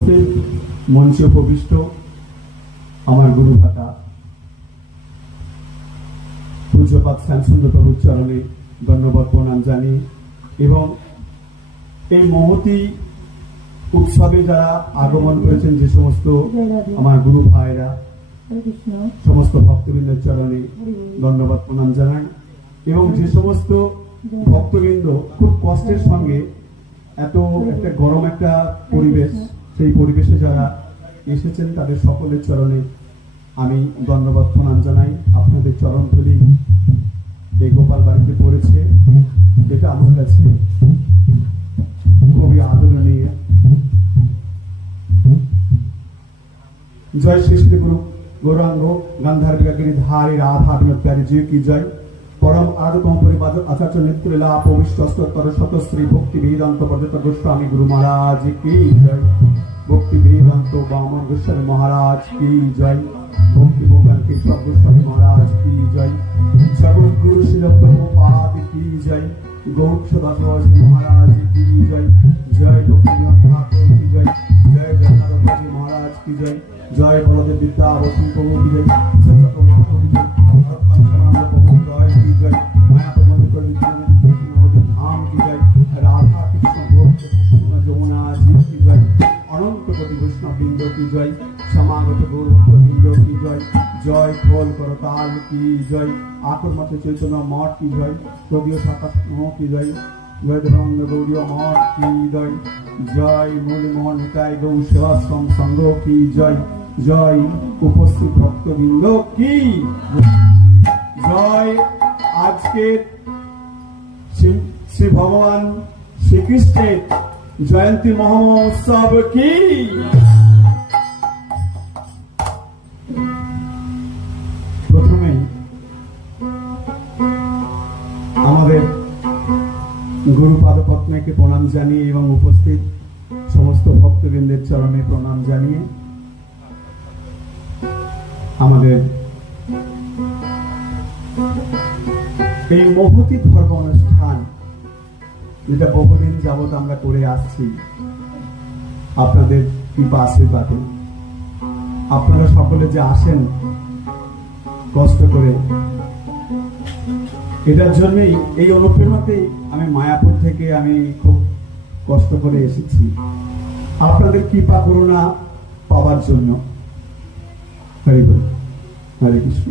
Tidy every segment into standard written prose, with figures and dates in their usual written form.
মঞ্চে উপবিষ্ট আমার গুরু ভাতা পূজ্যপাদ শ্যামসুন্দর প্রভুর চরণে ধন্যবাদ প্রণাম জানি এবং এই মহতি উৎসবে যারা আগমন করেছেন যে সমস্ত আমার গুরু ভাইরা সমস্ত ভক্তবৃন্দের চরণে ধন্যবাদ প্রণাম জানাই এবং যে সমস্ত ভক্তবৃন্দ খুব কষ্টের সঙ্গে এত একটা গরম একটা পরিবেশ সেই পরিবেশে যারা এসেছেন তাদের সকলের চরণে আমি ধন্যবাদ প্রণাম জানাই। আপনাদের চরণ ধুলি এই গোপাল বাড়িতে পড়েছে, এটা আমার কাছে খুবই আদরণীয়। জয় শ্রী শ্রী গুরু গৌরাঙ্গ গান্ধার गिरिधारी राधा प्यारी जी की जय। परम आदतम परिवाद आचार्य नित्यलीला पविष्टोत्तर शत श्री भक्ति वेदांत पर्यत गोस्वामी गुरु महाराज की जय। भक्ति वेदांत वामन गोस्वामी महाराज की जय। भक्ति भगवान केशव गोस्वामी महाराज की जय। जगत गुरु श्री प्रभुपाद की जय। गौरक्षदास महाराज की जय। जय भक्ति ठाकुर की जय। जय जगन्नाथ जी महाराज की जय। जय बलदेव विद्या वसुन प्रभु की जय। जय समागत गौरवृंद की जय। जय खोल करताल की जय। आकुर मत चैतन्य मठ की जय। प्रदीय शाखा की जय। जय देवानंद गौरी मठ की जय। जय मुरलीमोहन निकाय गौ सेवा संघ की जय। जय उपस्थित भक्तबृंद की जय। आज के श्री भगवान श्री कृष्ण जयंती महोत्सव की প্রথমে আমাদের গুরু পাদপদ্মকে প্রণাম জানিয়ে এবং উপস্থিত সমস্ত ভক্তবৃন্দের চরণে প্রণাম জানিয়ে আমাদের এই মহতি ধর্ম অনুষ্ঠান যেটা বহুদিন যাবত আমরা করে আসছি আপনাদের কৃপা আশীর্বাদে আপনারা সকলে যে আসেন কষ্ট করে, এটার জন্যই এই অনুপ্রেরণাতেই আমি মায়াপুর থেকে আমি খুব কষ্ট করে এসেছি আপনাদের কৃপা করুণা পাওয়ার জন্য। হরি বল, হরে কৃষ্ণ।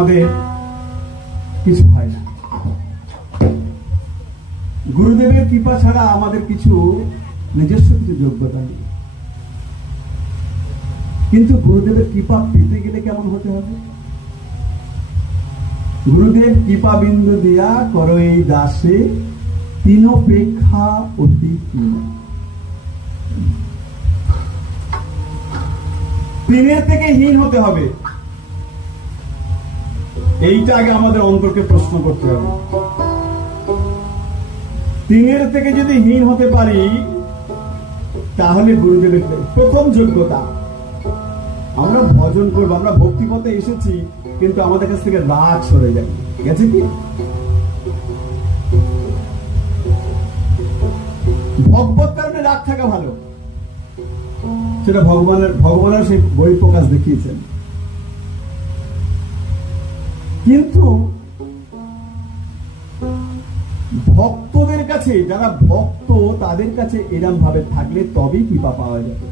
আমাদের কিছু হয় না। গুরুদেবের কৃপা ছাড়া আমাদের কিছু নিজস্ব কিছু যোগ্যতা নেই। কিন্তু গুরুদেবের কৃপা পেতে গেলে কেমন হতে হবে? গুরুদেব কৃপা বিন্দু দিয়া করো এই দাসে তিনপেক্ষা অতি হীন। তিনের থেকে হীন হতে হবে, এইটা আগে আমাদের অন্তরকে প্রশ্ন করতে হবে। তিনের থেকে যদি হীন হতে পারি তাহলে গুরুদেবের প্রথম যোগ্যতা, আমরা ভজন করবো, আমরা ভক্তি পথে এসেছি, কিন্তু আমাদের কাছ থেকে রাগ সরে যাবে, গেছে কি? ভগবত কারণে রাগ থাকা ভালো, সেটা ভগবানের সেই বই প্রকাশ দেখিয়েছেন। কিন্তু ভক্তদের কাছে, যারা ভক্ত তাদের কাছে এরম ভাবে থাকলে তবেই কৃপা পাওয়া যাবে।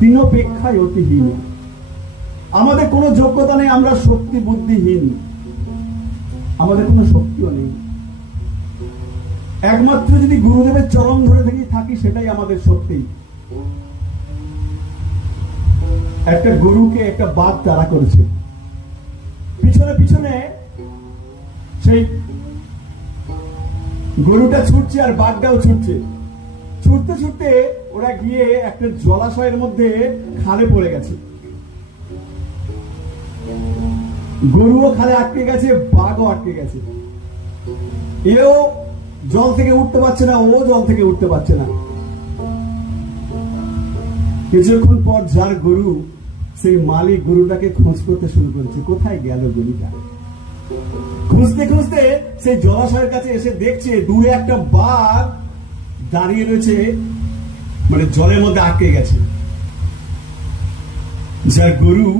তিনপেক্ষায় অতি হীন। আমাদের কোনো যোগ্যতা নেই, আমরা শক্তি বুদ্ধিহীন, আমাদের কোনো শক্তিও নেই। একমাত্র যদি গুরুদেবের চরণ ধরে থাকি সেটাই আমাদের শক্তি। একটা গরুকে একটা বাঘ তাড়া করেছে, পিছনে পিছনে সেই গরুটা ছুটছে আর বাঘটাও ছুটছে। ছুটতে ছুটতে ওরা গিয়ে একটা জলাশয়ের মধ্যে খালে পড়ে গেছে। গরুও খালে আটকে গেছে, বাঘও আটকে গেছে। এও জল থেকে উঠতে পারছে না, ও জল থেকে উঠতে পারছে না। কিছুক্ষণ পর যার গরু, সেই মালিক গরুটাকে খোঁজ করতে শুরু করেছে, কোথায় গেল গরুটা। খুঁজতে খুঁজতে সেই জলাশয়ের কাছে এসে দেখছে দূরে একটা বাঘ দাঁড়িয়ে রয়েছে, মানে জলের মধ্যে আটকে গেছে। যার গরু,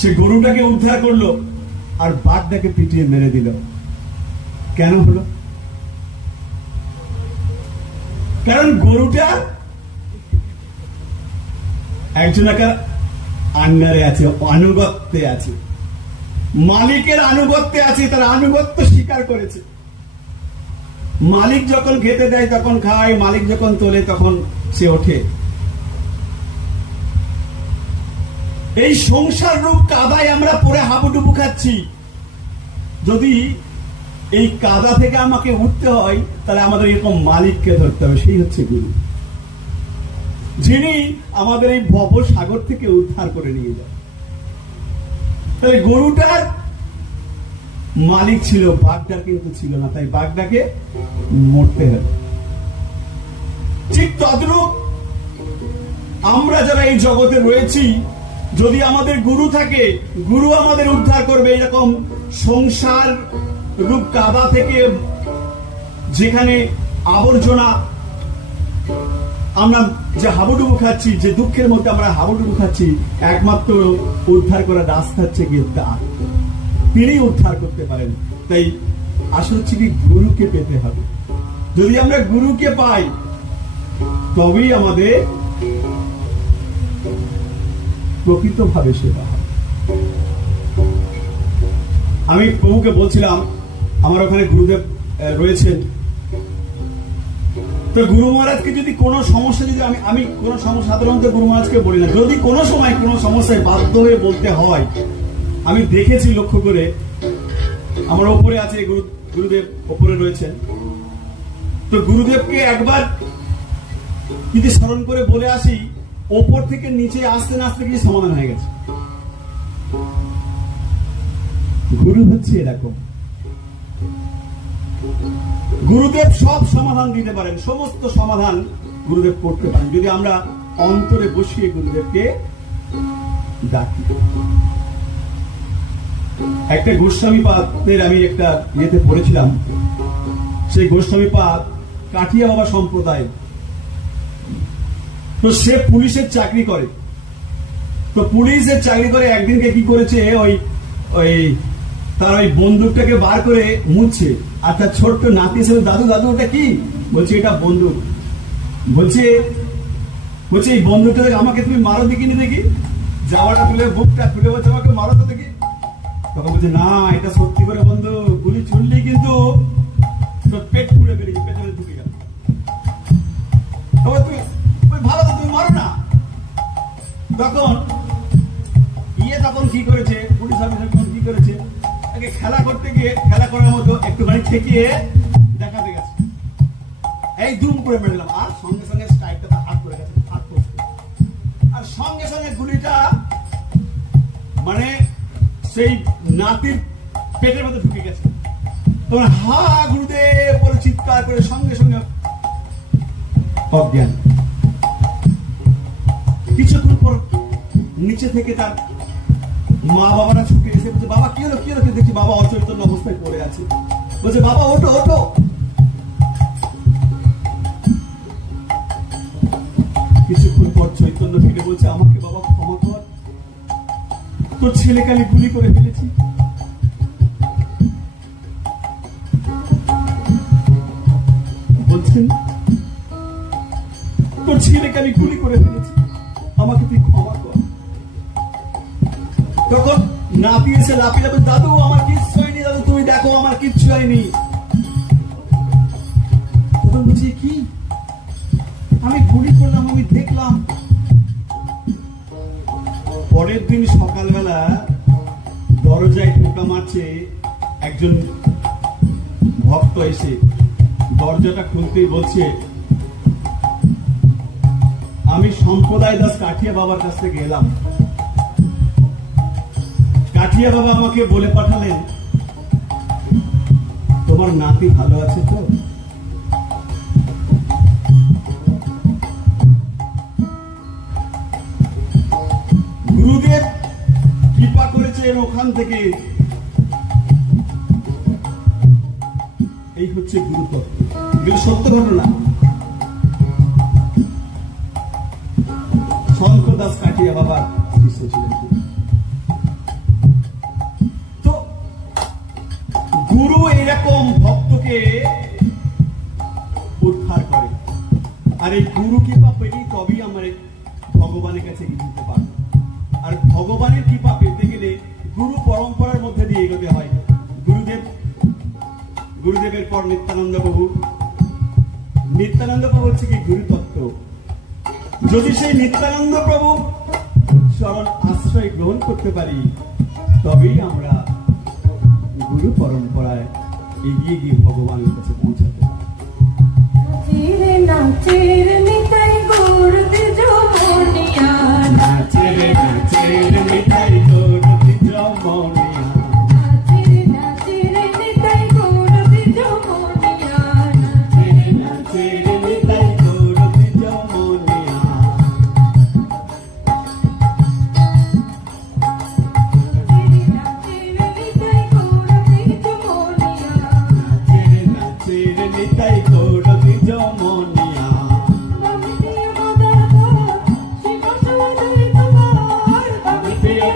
সে গরুটাকে উদ্ধার করলো আর বাঘটাকে পিটিয়ে মেরে দিল। কেন হলো? কারণ গরুটা একজনকার আন্ডারে আছে, আনুগত্যে আছে, মালিকের আনুগত্যে আছে, তার আনুগত্য স্বীকার করেছে। মালিক যখন খেতে দেয় তখন খায়, মালিক যখন তোলে তখন সে ওঠে। এই সংসার রূপ কাদায় আমরা পরে হাবুডুবু খাচ্ছি। যদি এই কাদা থেকে আমাকে উঠতে হয় তাহলে আমাদের এরকম মালিককে ধরতে হবে, সেই হচ্ছে গুরু, যিনি আমাদের এই ভব সাগর থেকে উদ্ধার করে নিয়ে যায়। তাহলে গরুটার মালিক ছিল, বাঘটার কিন্তু ছিল না, তাই বাঘটাকে মরতে হবে। ঠিক তদ্রূপ আমরা যারা এই জগতে রয়েছি, যদি আমাদের গুরু থাকে, গুরু আমাদের উদ্ধার করবে। এরকম সংসার রূপ কাদা থেকে, যেখানে আবর্জনা আমরা যে হাবুডুবু খাচ্ছি, যে দুঃখের মধ্যে আমরা হাবুডুবু খাচ্ছি, একমাত্র উদ্ধার করার রাস্তা হচ্ছে গিয়ে তিনি উদ্ধার করতে পারেন। তাই আসল হচ্ছে কি, গুরুকে পেতে হবে। যদি আমরা গুরুকে পাই তবেই আমাদের প্রকৃতভাবে সেবা হবে। আমি প্রভুকে বলছিলাম, আমার ওখানে গুরুদেব রয়েছেন, তো গুরু মহারাজকে যদি কোনো সমস্যা, যদি আমি কোনো সমস্যা সাধারণত গুরু মহারাজকে বলি না, যদি কোনো সময় কোনো সমস্যায় বাধ্য হয়ে বলতে হয়, আমি দেখেছি লক্ষ্য করে, আমার ওপরে আছে গুরুদেব ওপরে রয়েছেন, তো গুরুদেবকে একবার যদি স্মরণ করে বলে আসি, ওপর থেকে নিচে আসতে না আসতে কিছু সমাধান হয়ে গেছে। গুরু হচ্ছে এরকম, গুরুদেব সব সমাধান দিতে পারেন, সমস্ত সমাধান গুরুদেব করতে পারেন, যদি আমরা অন্তরে বসিয়ে গুরুদেবকে ডাকি। একটা গোস্বামীপাদের আমি একটা ইয়েতে পড়েছিলাম, সেই গোস্বামীপাদ কাঠিয়া বাবা সম্প্রদায়, তো সে পুলিশের চাকরি করে। তো পুলিশের চাকরি করে একদিনকে কি করেছে, তার ওই বন্দুকটাকে বার করে মুছছে, আর তার ছোট্ট নাতি এসে, দাদু দাদু ওটা কি? বলছে এটা বন্দুক। বলছে এই বন্দুকটা আমাকে তুমি মারো দেখিনি দেখি। জামাটা তুলে বুকটা খুলে বলছে আমাকে মারো তো দেখি। তখন বলছে না এটা সত্যি করে বন্ধু, গুলি ছুড়লি কিন্তু তোর পেট পুড়ে বেরিয়ে পেটে ঢুকে গেল। তুমি ভালো তো তুমি মারো না। তখন কি করেছে পুলিশ অফিসার, কি করেছে তাকে খেলা করতে গিয়ে খেলা করার মতো একটুখানি ঠেকিয়ে দেখাতে গেছে, এই দুম করে মেরলাম, আর সঙ্গে সঙ্গে স্ট্রাইকটা তার হাত করে গেছে, হাত করছে, আর সঙ্গে সঙ্গে গুলিটা মানে সেই নাতির পেটের মধ্যে ঢুকে গেছে। তোমার হা গুরুদেব বলে চিৎকার করে সঙ্গে সঙ্গে অজ্ঞান। কিছুক্ষণ পর নিচে থেকে তার মা বাবারা ছুটে এসে বলছে বাবা কি হলো কি হলো, দেখছি বাবা অচৈতন্য অবস্থায় পড়ে আছে। বলছে বাবা ওঠো ওঠো। কিছুক্ষণ পর চৈতন্য ফিরে বলছে আমাকে বাবা ক্ষমা কর, তোর ছেলেকে আমি গুলি করে ফেলেছি। বলছেন তোর ছেলেকে আমি গুলি করে ফেলেছি, আমাকে তুই ক্ষমা কর। তখন নাতি এসে লাফিয়ে যাবে, দাদু আমার কিচ্ছু হয়নি, দাদু তুমি দেখো আমার কিচ্ছু হয়নি। তখন বুঝি কি আমি গুলি করলাম, আমি দেখলাম। পরের দিন সকালবেলা দরজায় টোকা মারছে একজন ভক্ত, এসে দরজাটা খুলতেই বলছে আমি সম্প্রদায় দাস কাঠিয়া বাবার কাছ থেকে এলাম। কাঠিয়া বাবা আমাকে বলে পাঠালেন তোমার নাতি ভালো আছে তো? গুরুদেব কৃপা করেছেন ওখান থেকে। এই হচ্ছে গুরুত্ব, এগুলো সত্য ঘটনা। শঙ্কর দাস কাঠিয়া বাবার শিষ্য ছিলেন। তো গুরু এরকম ভক্তকে উদ্ধার করে, আর এই গুরু কৃপা পেলেই তবেই আমার ভগবানের কাছে এগিয়ে পারবে। আর ভগবানের কৃপা পেতে গেলে গুরু পরম্পরার মধ্যে দিয়ে এগোতে হয়। গুরুদেবের পর নিত্যানন্দ প্রভু। নিত্যানন্দ প্রভু হচ্ছে কি গুরু তত্ত্ব। যদি সেই নিত্যানন্দ প্রভু চরণ আশ্রয় গ্রহণ করতে পারি তবেই আমরা গুরু পরম্পরায় এগিয়ে গিয়ে ভগবানের কাছে পৌঁছাতে পারি। Be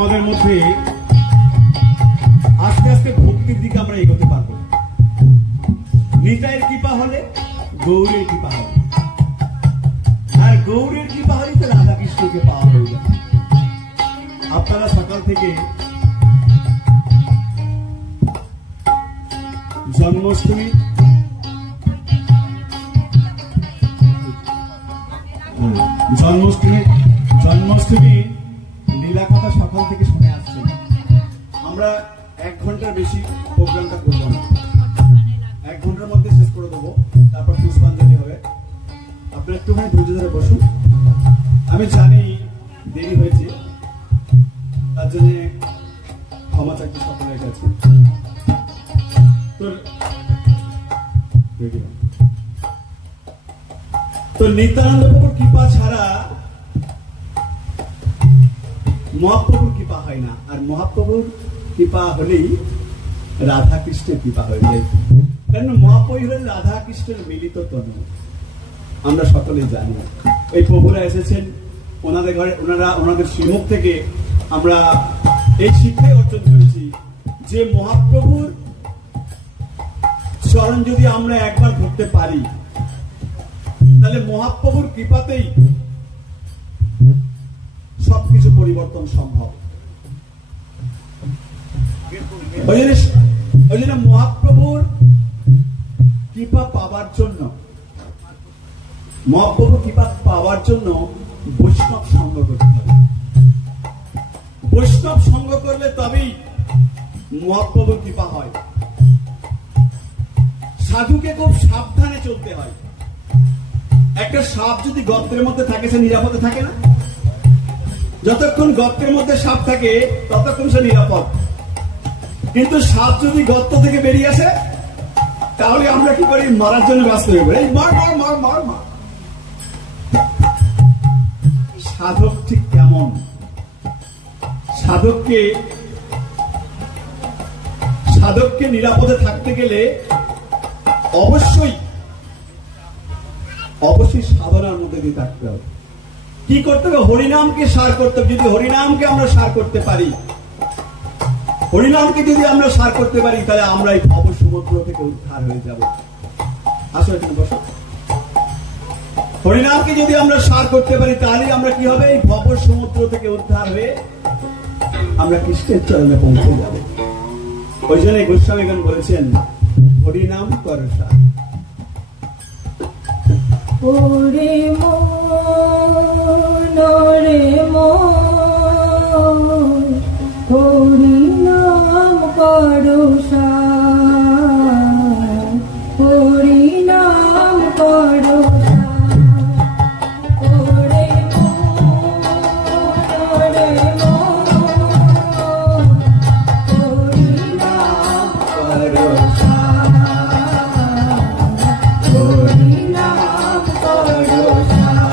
আমাদের মধ্যে আস্তে আস্তে ভক্তির দিকে আমরা এগোতে পারবো। নিতাইয়ের কৃপা হলে গৌরের কৃপা হবে, আর গৌরের কৃপা হলে তো রাধা কৃষ্ণকে পাওয়া হয়ে যাবে। আপনারা সকাল থেকে জন্মাষ্টমী জন্মাষ্টমী লীলা কথা সকাল থেকে শুনে আসছেন। আমরা 1 ঘন্টার বেশি প্রোগ্রামটা করবো না, 1 ঘন্টার মধ্যে শেষ করে দেবো, তারপর পুষ্পাঞ্জলি হবে। আপনারা একটুখানি ধৈর্য ধরে বসুন। আমি জানি দেরি হয়েছে, তার জন্য ক্ষমা চাইতে সকলের কাছে। তো নিত্যানন্দ প্রভুর কৃপা ছাড়া মহাপ্রভুর কৃপা হয় না, আর মহাপ্রভুর কৃপা হলেই রাধা কৃষ্ণের কৃপা হয়ে যায়। কারণ মহাপ্রভু হলেন রাধা কৃষ্ণের মিলিত তনু, আমরা সকলেই জানি। এই প্রভুরা এসেছেন, ওনাদের ঘরে ওনাদের শ্রীমুখ থেকে আমরা এই শিক্ষাই অর্জন করেছি যে মহাপ্রভুর চরণ যদি আমরা একবার ধরতে পারি, তাহলে মহাপ্রভুর কৃপাতেই সবকিছু পরিবর্তন সম্ভব। ওই জন্য মহাপ্রভুর কৃপা পাওয়ার জন্য বৈষ্ণব সঙ্গ করতে হবে। বৈষ্ণব সঙ্গ করলে তবেই মহাপ্রভুর কৃপা হয়। সাধুকে খুব সাবধানে চলতে হয়। একটা সাপ যদি গর্তের মধ্যে থাকে, সে নিরাপদে থাকে না। যতক্ষণ গর্তের মধ্যে সাপ থাকে ততক্ষণ সে নিরাপদ, কিন্তু সাপ যদি গর্ত থেকে বেরিয়ে আসে তাহলে আমরা কি করি? মারার জন্য ব্যস্ত হয়ে পড়ি, মার মার মার মার মার। সাধক ঠিক কেমন? সাধককে নিরাপদে থাকতে গেলে অবশ্যই সাধনার মধ্যে দিয়ে থাকতে হবে। কি করতে হবে? হরিনামকে সার করতে হবে। যদি হরিনামকে আমরা সার করতে পারি, তাহলে আমরা এই ভব সমুদ্র থেকে উদ্ধার হয়ে যাব। আসলে বসো। হরিনামকে যদি আমরা সার করতে পারি, তাহলে আমরা কি হবে? এই ভব সমুদ্র থেকে উদ্ধার হয়ে আমরা কৃষ্ণের চরণে পৌঁছে যাব। ওই জন্য গোস্বামীগণ বলেছেন, হরিনাম কর সার। ওরে মন রে মন, হরি নাম করো সার, হরি নাম করো সার। ওরে মন রে মন, হরি নাম করো সার, হরি নাম করো সার।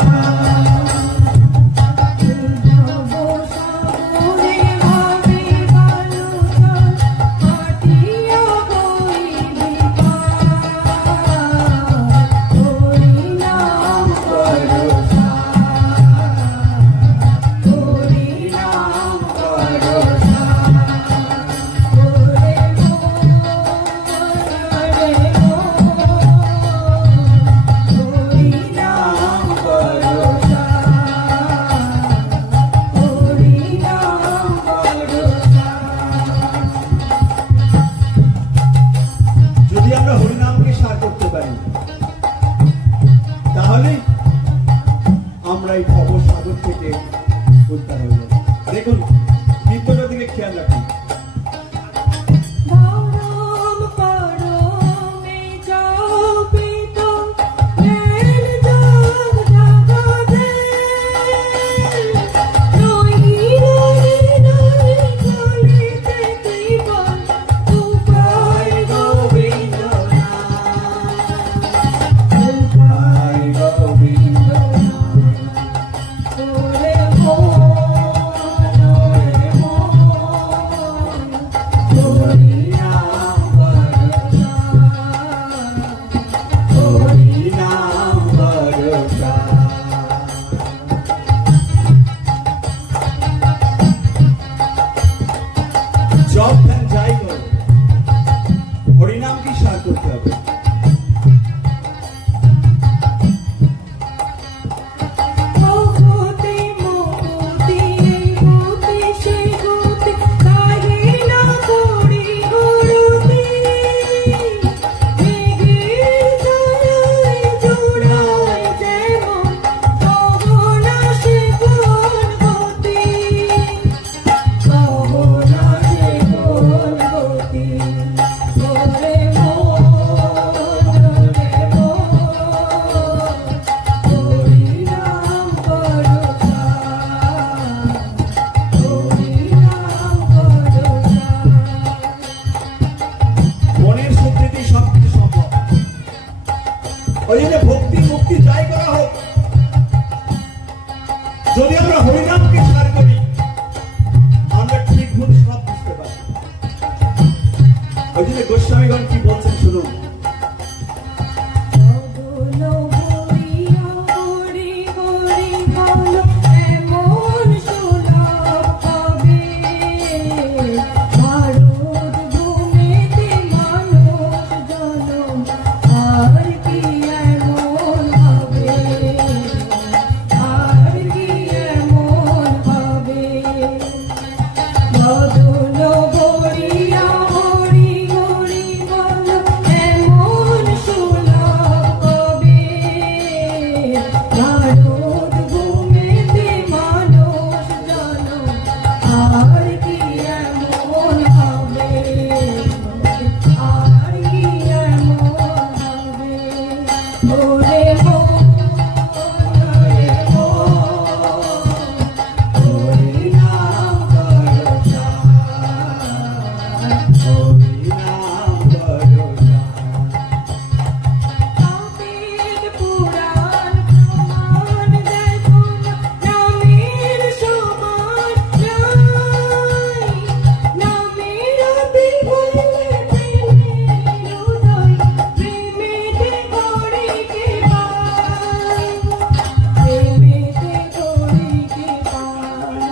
জব ধ্যান যাই করো, হরিনাম কি সার করতে হবে। মহতি মহতি এই গতি সেই গতি তাহি না করি গরতি মেঘের জড়াই জোড়াই যেমন গহনা সে কোন গতি গহনা সে কোন গতি ওরে মন রে মন হরিনাম করো হরিনাম করো মনের শুদ্ধিতেই সবকিছু সম্ভব। ওই জন্য ভক্তি মুক্তি যাই করা হোক, যদি আমরা হরিনামকে সার করি আমরা ঠিক ভুল সব বুঝতে পারি। ওই জন্য গোস্বামীগণ কি বলছেন শুনুন। বলো হরিয়া হরি হরি বলো এমন সুলভ পাবে ভারত ভূমিতে মানুষ জনম আর কি এমন হবে আর কি এমন হবে বদল হরিয়া হরি হরি বলো এমন সুলভ কবে ভারত ভূমিতে মানুষ জনম আর কি এমন হবে আর কি এমন হবে ওরে মন রে মন হরিনাম করো হরিনাম করো নামের পুরাণ প্রমাণ দেখো নামের সমান নাই নামের বিভুলে প্রেমের উদয় প্রেমেতে গড়ে কে পায় প্রেমেতে গড়ে কে পায়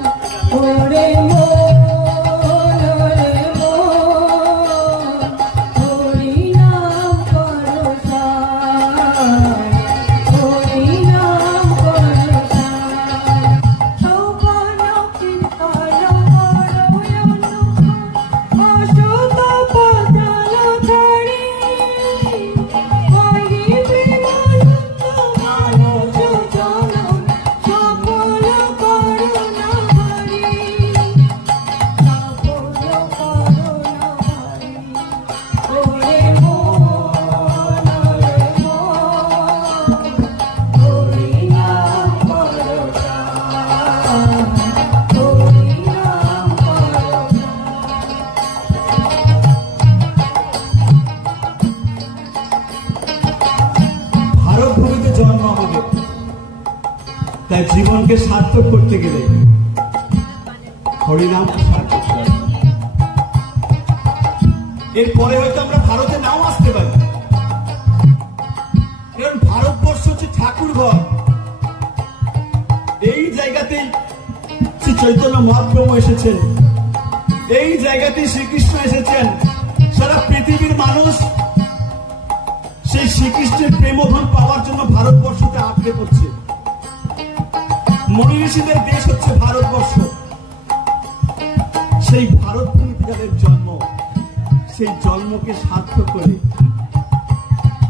ওরে মন রে মন হরিনাম করো হরিনাম করো শোভন কীর্তন করো অশোক পদল ছাড়ি হইবে আনন্দ মানুষ জনম সফল করুণা হরি সফল করুণা হরি ওরে মন রে মন হরিনাম করো হরিনাম করো ভারত ভূমিতে জন্ম আমাদের, তাই জীবনকে সার্থক করতে গেলে হরিনামকে সার করতে হবে। এরপরে হয়তো আমরা ভারতে নাও আসতে পারি, কারণ ভারতবর্ষ হচ্ছে ঠাকুর ঘর। এই জায়গাতেই শ্রী চৈতন্য মহাপ্রভু এসেছেন, এই জায়গাতেই শ্রীকৃষ্ণ এসেছেন। সারা পৃথিবীর মানুষ সেই শ্রীকৃষ্ণের প্রেমধন পাওয়ার জন্য ভারতবর্ষতে আটকে পড়ছে। মনি ঋষিদের দেশ হচ্ছে ভারতবর্ষ। সেই ভারত ভূমিতে যাদের জন্ম, সেই জন্মকে সার্থক করে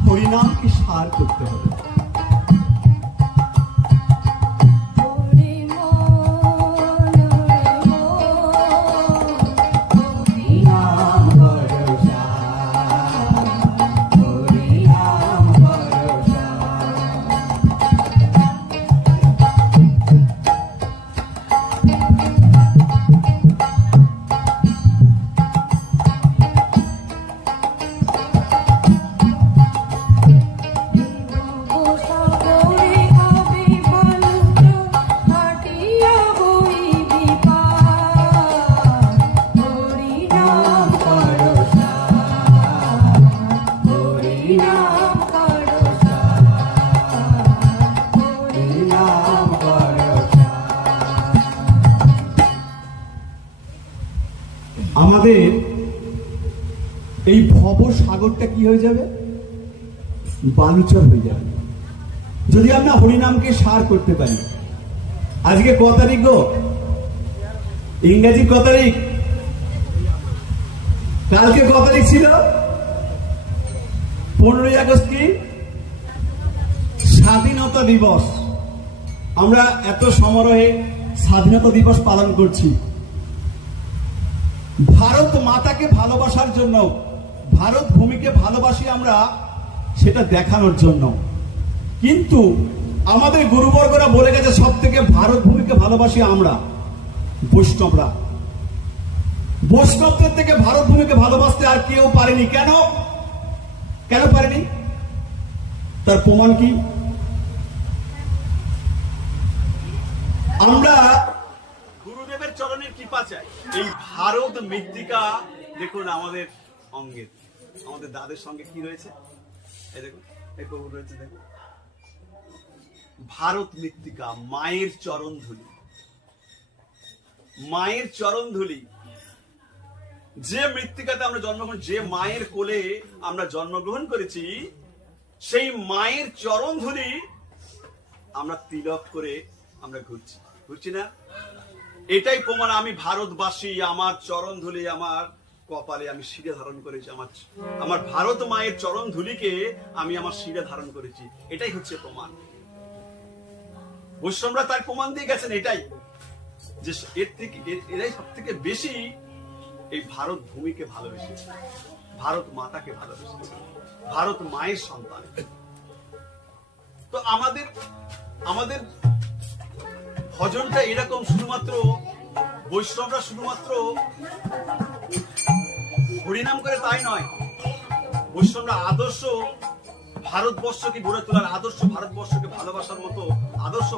হরিনামকে সার করতে হবে। ওরে মন রে মন হরিনাম আমাদের এই ভব সাগরটা কি হয়ে যাবে? বালুচর হয়ে যাবে যদি আমরা হরিনামকে সার করতে পারি। আজকে ক তারিখ গো? ইংরেজি ক তারিখ? কালকে ক তারিখ ছিল? 15ই আগস্ট কি স্বাধীনতা দিবস। আমরা এত সমারোহে স্বাধীনতা দিবস পালন করছি ভারত মাতাকে ভালোবাসার জন্য, ভারত ভূমিকে ভালোবাসি আমরা সেটা দেখানোর জন্য। কিন্তু আমাদের গুরুবর্গরা বলে গেছে সব থেকে ভারত ভূমিকে ভালোবাসি আমরা বৈষ্ণবরা। বৈষ্ণবদের থেকে ভারত ভূমিকে ভালোবাসতে আর কেউ পারেনি। কেন কেন পারেনি? তার প্রমাণ কি? আমরা গুরুদেবের চরণের কৃপা চাই। এই ভারত মৃত্তিকা দেখুন আমাদের অঙ্গের, আমাদের দাদের সঙ্গে কি রয়েছে, এই দেখুন এই প্রভু রয়েছে, দেখুন ভারত মৃত্তিকা, মায়ের চরণ ধুলি, মায়ের চরণ ধুলি। যে মৃত্তিকাতে আমরা জন্মগ্রহণ, যে মায়ের কোলে আমরা জন্মগ্রহণ করেছি, সেই মায়ের চরণ ধুলি আমরা তিলক করে আমরা ঘুরছি না? এটাই প্রমাণ আমি ভারতবাসী। আমার চরণ ধুলি আমার কপালে আমি শিরে ধারণ করেছি, আমার ভারত মায়ের চরণ ধুলিকে আমি আমার শিরে ধারণ করেছি। এটাই হচ্ছে প্রমাণ। বৈষ্ণবরা তার প্রমাণ দিয়ে গেছেন এটাই, যে এর থেকে এরাই সব থেকে বেশি এই ভারত ভূমিকে ভালোবেসেছে, ভারত মাতাকে ভালোবেসেছে, ভারত মায়ের সন্তান। তো আমাদের আমাদের ভজনটা এরকম, শুধুমাত্র বৈষ্ণবরা শুধুমাত্র হরিনাম করে তাই নয়, বৈষ্ণবরা আদর্শ ভারতবর্ষকে গড়ে তোলার, আদর্শ ভারতবর্ষকে ভালোবাসার মতো আদর্শ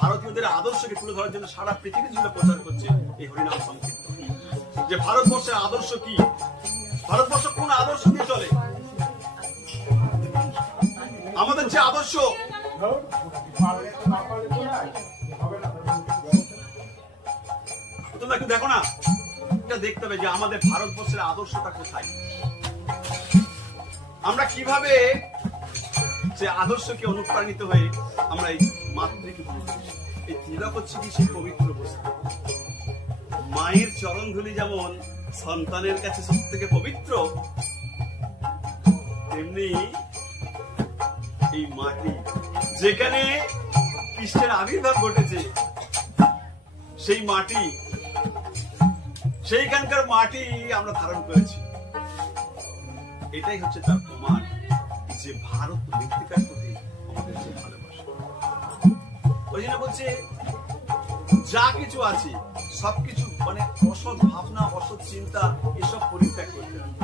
ভারতীয়দের আদর্শকে তুলে ধরার জন্য সারা পৃথিবী জুড়ে প্রচার করছে এই হরিনাম সংকীর্তন। যে ভারতবর্ষের আদর্শ কি, ভারতবর্ষ কোন আদর্শ দিয়ে চলে, আমাদের যে আদর্শ, তোমরা একটু দেখো না, এটা দেখতে হবে যে আমাদের ভারতবর্ষের আদর্শটা কোথায়, আমরা কিভাবে সে আদর্শকে অনুপ্রাণিত হয়ে আমরা এই মাতৃকে, এই তিলক হচ্ছে কি সেই পবিত্র বস্তু। মায়ের চরণ ধুলি যেমন সন্তানের কাছে সব থেকে পবিত্র, তেমনি এই মাটি যেখানে কৃষ্ণের আবির্ভাব ঘটেছে, সেই মাটি, সেইখানকার মাটি আমরা ধারণ করেছি। এটাই হচ্ছে তার প্রমাণ যে ভারত মৃত্তিকার প্রতি আমাদের যে ভালোবাসা। ওই জন্য বলছে যা কিছু আছে সবকিছু মানে অসৎ ভাবনা, অসৎ চিন্তা এসব পরিত্যাগ করতে হবে।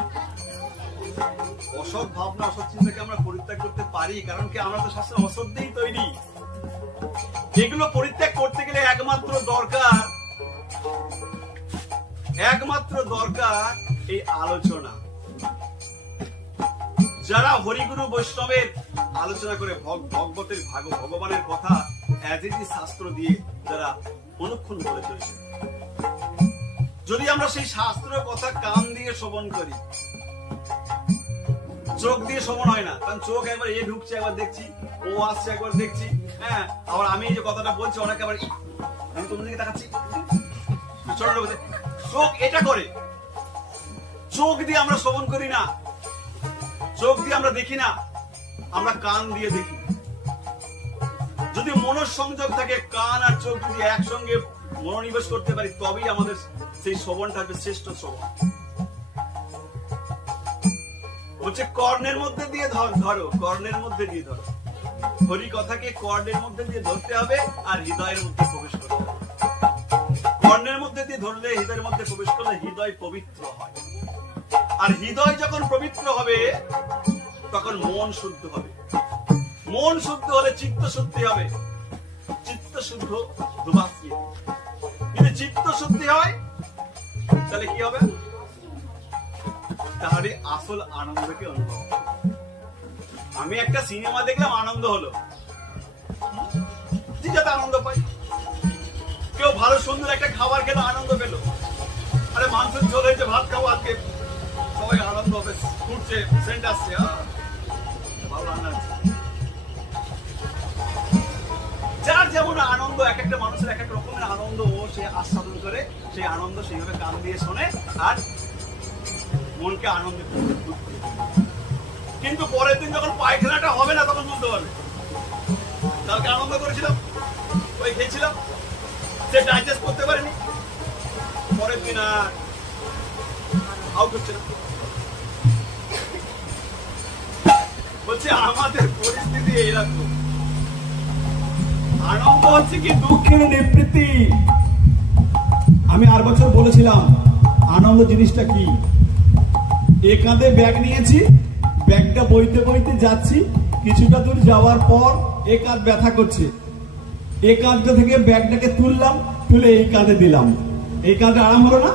অসৎ ভাবনা, অসৎ চিন্তাকে আমরা পরিত্যাগ করতে পারি, কারণ কি আমরা তো শাস্ত্রে অসৎ দিয়েই তৈরি। এগুলো পরিত্যাগ করতে গেলে একমাত্র দরকার এই আলোচনা। যারা হরিগুরু বৈষ্ণবের আলোচনা করে ভগবতের ভগবানের কথা অ্যাজ ইট ইজ শাস্ত্র দিয়ে যারা অনুক্ষণ করে চলেছে, যদি আমরা সেই শাস্ত্রের কথা কান দিয়ে শ্রবণ করি, চোখ দিয়ে শ্রবণ হয় না, কারণ চোখ একবার এ ঢুকছে, একবার দেখছি, ও আসছে, একবার দেখছি, হ্যাঁ, আবার আমি এই যে কথাটা বলছি অনেকে আবার আমি তোমাদেরকে দেখাচ্ছি, চোখ এটা করে। চোখ দিয়ে আমরা শ্রবণ করি না, চোখ দিয়ে আমরা দেখি না, আমরা কান দিয়ে দেখি। যদি মনোসংযোগ থাকে, কান আর চোখ যদি একসঙ্গে মনোনিবেশ করতে পারি, তবেই আমাদের সেই শ্রবণটা হবে শ্রেষ্ঠ শ্রবণ। বলছে কর্ণের মধ্যে দিয়ে ধরো, কর্ণের মধ্যে দিয়ে ধরো। হরি কথাকে কর্ণের মধ্যে দিয়ে ধরতে হবে আর হৃদয়ের মধ্যে প্রবেশ করতে হবে। কর্ণের মধ্যে দিয়ে ধরলে, হৃদয়ের মধ্যে প্রবেশ করলে হৃদয় পবিত্র হয়। আর হৃদয় যখন পবিত্র হবে তখন মন শুদ্ধ হবে। মন শুদ্ধ হলে চিত্ত শুদ্ধি হবে। চিত্ত শুদ্ধ দুবাসী, যদি চিত্ত শুদ্ধি হয় তাহলে কি হবে? তাহলে আসল আনন্দকে অনুভব। আমি একটা সিনেমা দেখলাম, আনন্দ হলো, যাতে আনন্দ পাই। কেউ ভালো সুন্দর একটা খাবার খেলো, আনন্দ পেল। আরে মাংসের ঝোল হয়েছে, ভাত খাবো আজকে, সবাই আনন্দ হবে, ফুটছে, সেন্ট আসছে, ভালো রান্না হচ্ছে। যার যেমন আনন্দ, এক একটা মানুষের এক এক রকমের আনন্দ ও সে আস্বাদন করে, সেই আনন্দ সেইভাবে কান দিয়ে শোনে আর মনকে আনন্দিত করে। কিন্তু পরের দিন যখন পায়খানাটা হবে না তখন বুঝতে পারবে কালকে আনন্দ করেছিলাম, ওই খেয়েছিলাম, সে ডাইজেস্ট করতে পারেনি, পরের দিন আর আউট হচ্ছে না। বলছে আমাদের পরিস্থিতি এইরকম। আনন্দ হচ্ছে কি দুঃখের নিবৃত্তি। আমি আর বছর বলেছিলাম আনন্দ জিনিসটা কি। এ কাঁধে ব্যাগ নিয়েছি, ব্যাগটা বইতে বইতে যাচ্ছি, কিছুটা দূর যাওয়ার পর এ কাঁধ ব্যথা করছে, এই কাঁধটা থেকে ব্যাগটাকে তুললাম, তুলে এই কাঁধে দিলাম, এই কাঁধে আরাম হলো না?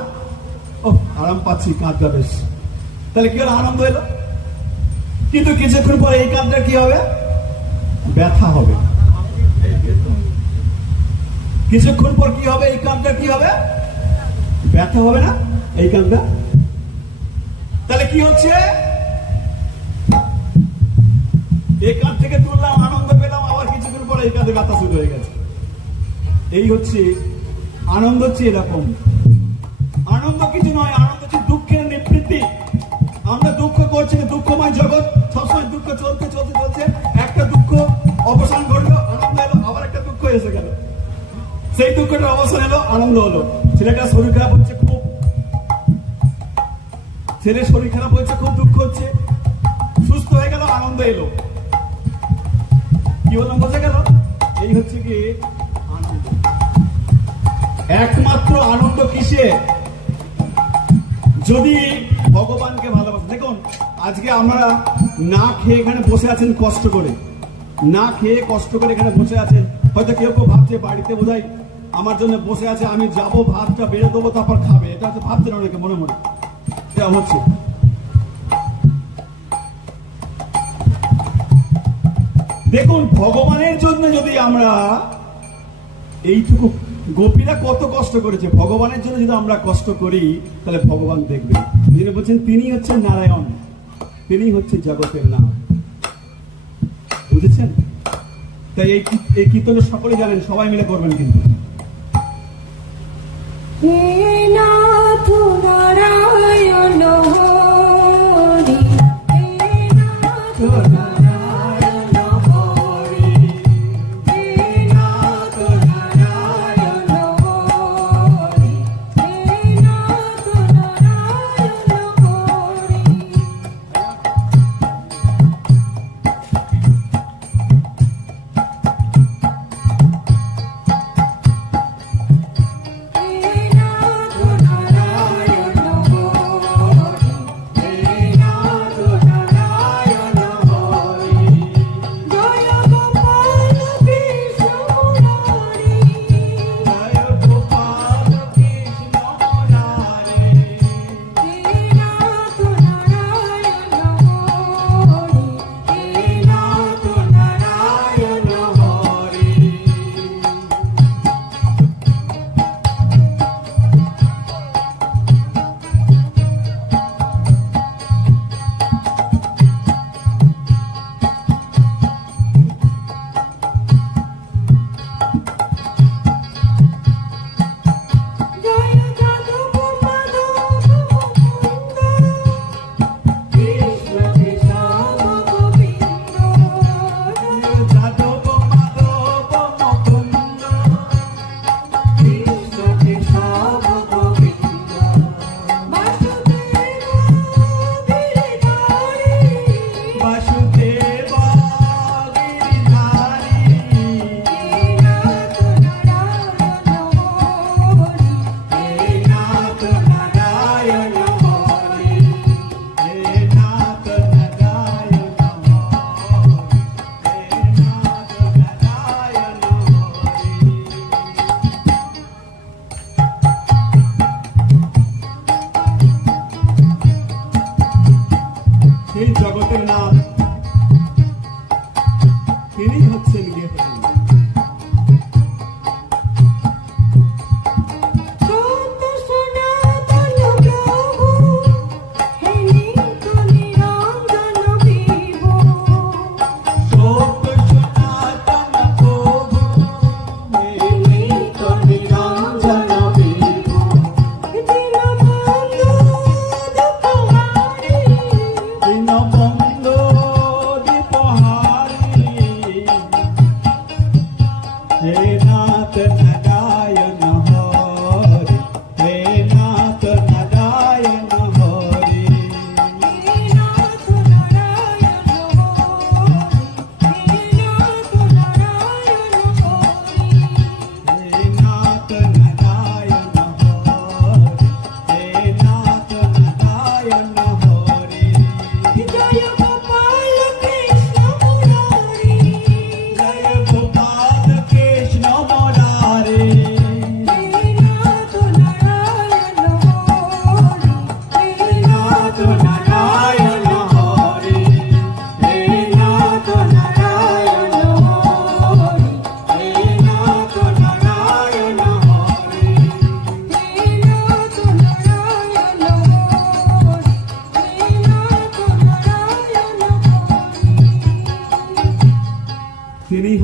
ও আরাম পাচ্ছি, কাঁধটা বেশ, তাহলে কি হলো? আনন্দ এলো। কিন্তু কিছুক্ষণ পর এই কাঁধটা কি হবে? ব্যথা হবে। কিছুক্ষণ পর কি হবে? এই কাঁধটা কি হবে? ব্যথা হবে না এই কাঁধটা? তাহলে কি হচ্ছে? এই কাঁধ থেকে তুললাম, আনন্দ পেলাম, আবার কিছুক্ষণ পর এই কাঁধে ব্যথা শুরু হয়ে গেছে। এই হচ্ছে আনন্দ, হচ্ছে এরকম। আনন্দ কিছু নয়, আনন্দ হচ্ছে দুঃখের নিবৃত্তি। আমরা দুঃখ করছি, দুঃখময় জগৎ, সবসময় দুঃখ চলতে চলতে চলছে, একটা দুঃখ অবসান ঘটলো, আনন্দ এলো, আবার একটা দুঃখ এসে গেল, সেই দুঃখটার অবসান এলো, আনন্দ হলো। ছেলেটার শরীর খারাপ হচ্ছে খুব, ছেলের শরীর খারাপ হয়েছে খুব, দুঃখ হচ্ছে, সুস্থ হয়ে গেল, আনন্দ এলো। কি বললাম বোঝা গেল? এই হচ্ছে কি আনন্দ। একমাত্র আনন্দ কিসে? যদি ভগবানকে ভালোবাসেন। দেখুন আজকে আমরা না খেয়ে এখানে বসে আছেন কষ্ট করে, না খেয়ে কষ্ট করে এখানে বসে আছেন, হয়তো কেউ কেউ ভাবছে বাড়িতে বোধহয় আমার জন্য বসে আছে, আমি যাবো ভাতটা বেড়ে দেবো তারপর খাবে, এটা হচ্ছে ভাবছেন অনেকে মনে মনে, এটা হচ্ছে। দেখুন ভগবানের জন্য যদি আমরা এইটুকু, গোপীরা কত কষ্ট করেছে, ভগবানের জন্য যদি আমরা কষ্ট করি তাহলে ভগবান দেখবে। যিনি বলছেন তিনি হচ্ছেন নারায়ণ, তিনি হচ্ছে জগতের নাম। বুঝেছেন? তাই এই কীর্তন সকলে জানেন, সবাই মিলে করবেন কিন্তু। হে নাথ নারায়ণ হরি, হে নাথ নারায়ণ হরি, হে নাথ নারায়ণ হরি, হে নাথ নারায়ণ হরি। হে নাথ নারায়ণ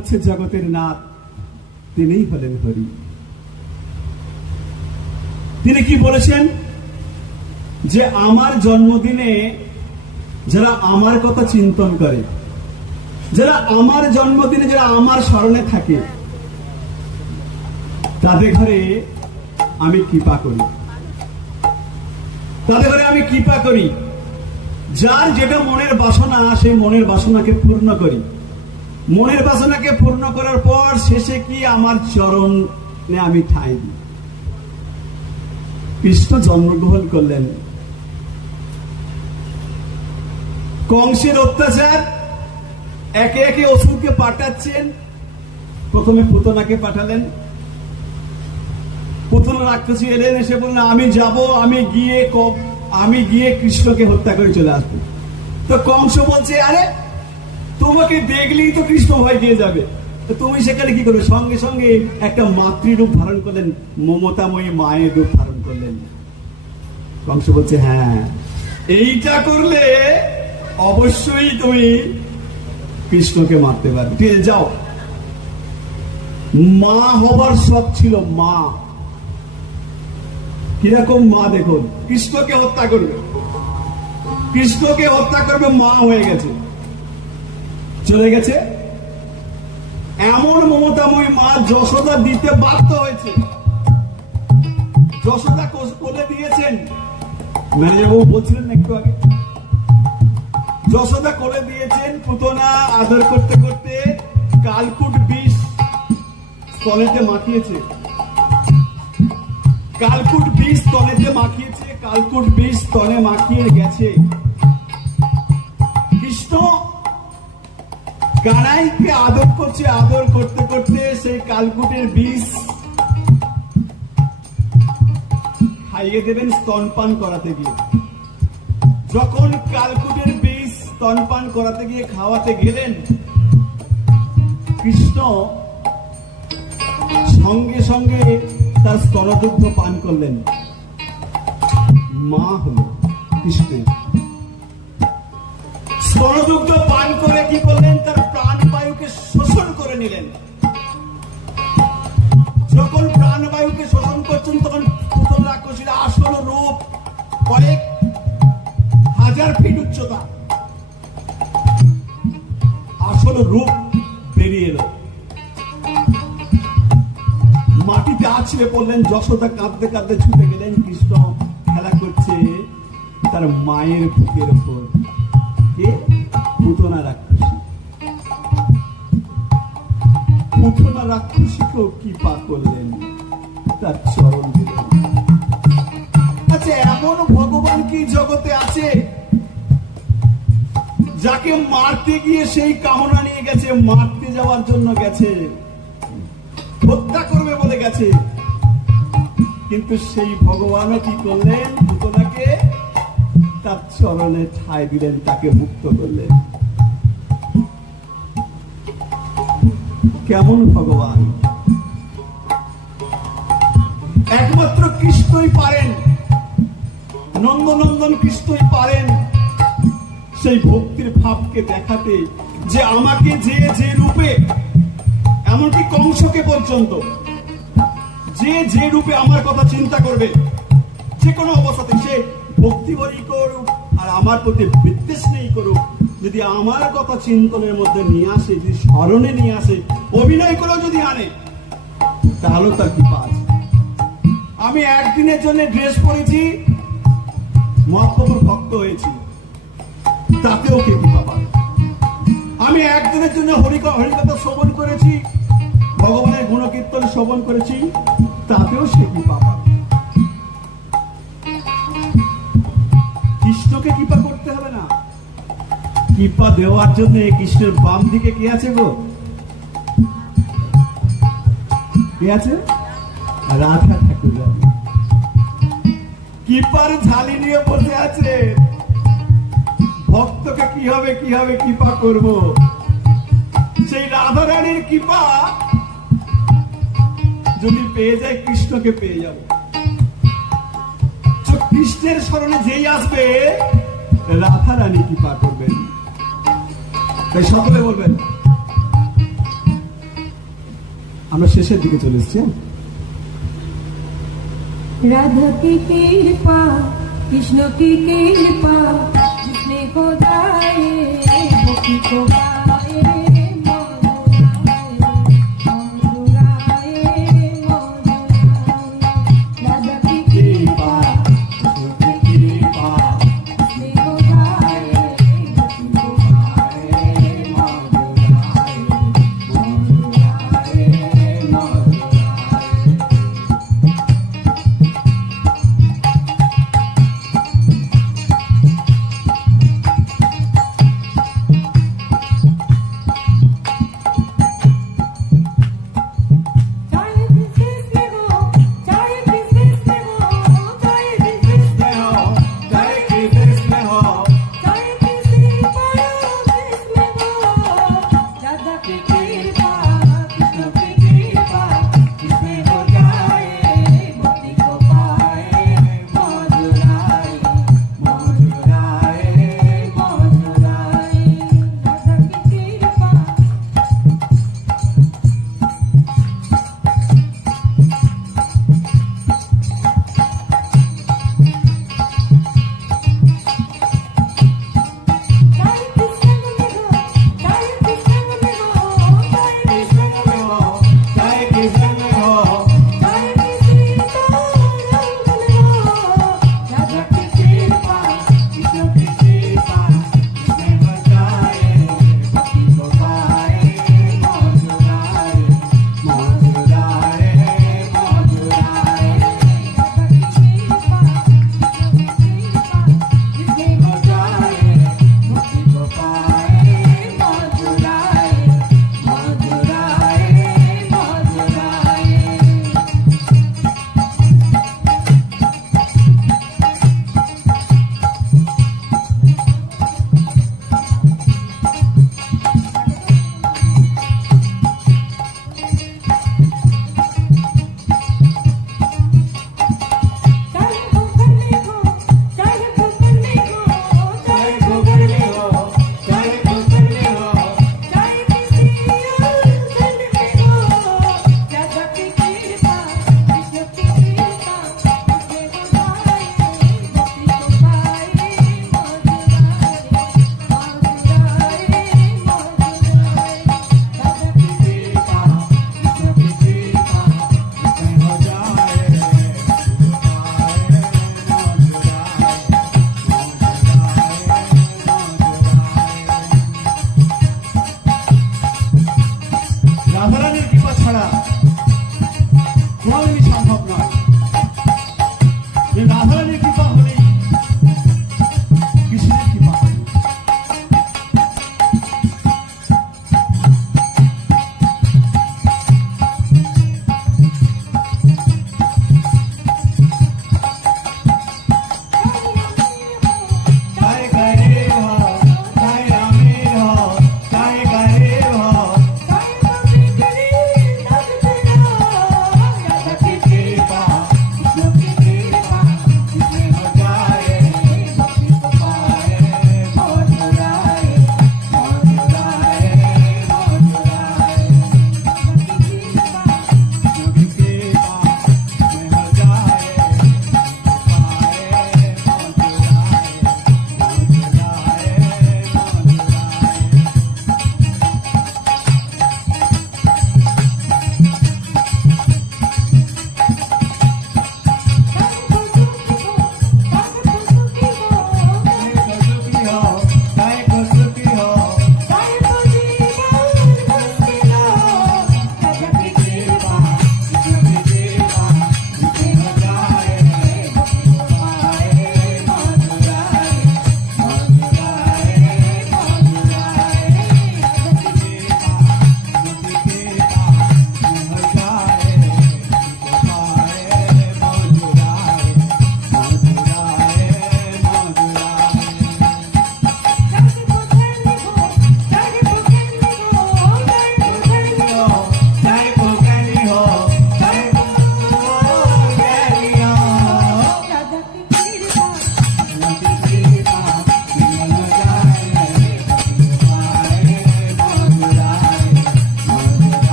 হচ্ছে জগতের নাথ, তিনিই হলেন হরি। তিনি কি বলেছেন যে আমার জন্মদিনে যারা আমার কথা চিন্তন করে, যারা আমার জন্মদিনে যারা আমার স্মরণে থাকে, তাদের ঘরে আমি কৃপা করি, তাদের ঘরে আমি কৃপা করি। যার যেটা মনের বাসনা, সেই মনের বাসনাকে পূর্ণ করি। মনের বাসনাকে পূর্ণ করার পর শেষে কি আমার চরণে আমি ঠাঁই দিই। কৃষ্ণ জন্মগ্রহণ করলেন, কংসের অত্যাচার, একে একে অসুরকে পাঠাচ্ছেন। প্রথমে পুতনাকে পাঠালেন, পুতনা রাক্ষসী এলেন, এসে বললেন আমি যাব, আমি গিয়ে কৃষ্ণকে হত্যা করে চলে আসবো। তো কংস বলছে আরে তোমাকে দেখলেই তো কৃষ্ণ ভয় পেয়ে যাবে, তো তুমি সেখানে কি করবে? সঙ্গে সঙ্গে একটা মাতৃরূপ ধারণ করলেন, মমতাময়ী মায়ের রূপ ধারণ করলেন। কংস বলছে হ্যাঁ, এইটা করলে অবশ্যই তুমি কৃষ্ণকে মারতে পারবে, ঠিক আছে যাও। মা হবার শখ ছিল, মা কিরকম মা দেখুন, কৃষ্ণকে হত্যা করবে, কৃষ্ণকে হত্যা করবে, মা হয়ে গেছে, চলে গেছে। এমন মমতাময়ী মা যশোদা দিতে বাধ্য হয়েছে। যশোদা কোলে দিয়েছেন, ম্যানেজার বাবু বলছিলেন একটু আগে, যশোদা কোলে দিয়েছেন। পুতনা আদর করতে করতে কালকুট বিষ স্তনেতে মাখিয়েছে, কালকুট বিষ স্তনেতে মাখিয়েছে, কালকুট বিষ স্তনে মাখিয়ে গেছে। কৃষ্ণ কানাইকে আদর করছে, আদর করতে করতে সেই কালকুটের বিষ খাইয়ে দেবেন স্তনপান করাতে গিয়ে। যখন কালকুটের বিষ স্তনপান করাতে গিয়ে খাওয়াতে গেলেন, কৃষ্ণ সঙ্গে সঙ্গে তার স্তনদুগ্ধ পান করলেন। মা হলো কৃষ্ণের। স্তনদুগ্ধ পান করে কি করলেন? তার প্রাণবায়ুকে শোষণ করে নিলেন। যখন প্রাণবায়ুকে শোষণ করছেন, তখন পুতুল রাক্ষসীর আসল রূপ কয়েক হাজার ফিট উচ্চতা, আসল রূপ বেরিয়ে এলো। মাটিতে আছড়ে পড়লেন। যশোদা কাঁদতে কাঁদতে ছুটে গেলেন। কৃষ্ণ খেলা করছে তার মায়ের বুকের উপর। কে? পুতনা রাক্ষসী। পুতনা রাক্ষসীকেও কৃপা করলেন, তার চরণ দিলেন। আচ্ছা, এমন ভগবান কি জগতে আছে যাকে মারতে গিয়ে সেই কামনা নিয়ে গেছে, মারতে যাওয়ার জন্য গেছে, হত্যা করবে বলে গেছে, কিন্তু সেই ভগবানও কি করলেন? পুতনাকে তার চরণে ঠাঁই দিলেন, তাকে মুক্ত করলেন। কেমন ভগবান! একমাত্র কৃষ্ণই পারেন, নন্দনন্দন কৃষ্ণই পারেন সেই ভক্তির ভাবকে দেখাতে, যে আমাকে যে যে রূপে, এমনকি কংসকে পর্যন্ত যে রূপে আমার কথা চিন্তা করবে, যে কোনো অবস্থাতে সে ভক্তি ভরি করুক আর আমার প্রতি বিদ্বেষ নেই করুক, যদি আমার কথা চিন্তনের মধ্যে নিয়ে আসে, যদি স্মরণে নিয়ে আসে, অভিনয় করেও যদি আনে, তাহলে তার কৃপা আছে। আমি একদিনের জন্য ড্রেস পরেছি, মহাপ্রভুর ভক্ত হয়েছি, তাতেও কে কৃপা পাবে। আমি একদিনের জন্য হরিকথা শ্রবণ করেছি, ভগবানের গুণকীর্তন শ্রবণ করেছি, তাতেও সে কৃপা পাবে। কৃষ্ণকে কৃপা করতে হবে না, কৃপা দেওয়ার জন্য কৃষ্ণের বাম দিকে কে আছে গো? কে আছে? রাধা ঠাকুর কৃপার ঝালি নিয়ে বসে আছে। ভক্তকে কিভাবে কৃপা করব, সেই রাধারানীর কৃপা যদি পেয়ে যায়, কৃষ্ণকে পেয়ে যাব। কৃষ্ণের স্মরণে যেই আসবে, রাধারানী কৃপা করবেন। তাই সকলে বলবেন আমরা শেষের দিকে চলে এসেছি। राधा की कृपा कृष्ण की कृपा जिसने को गाए वो की को गाए राधा की कृपा जिसने को गाए वो की को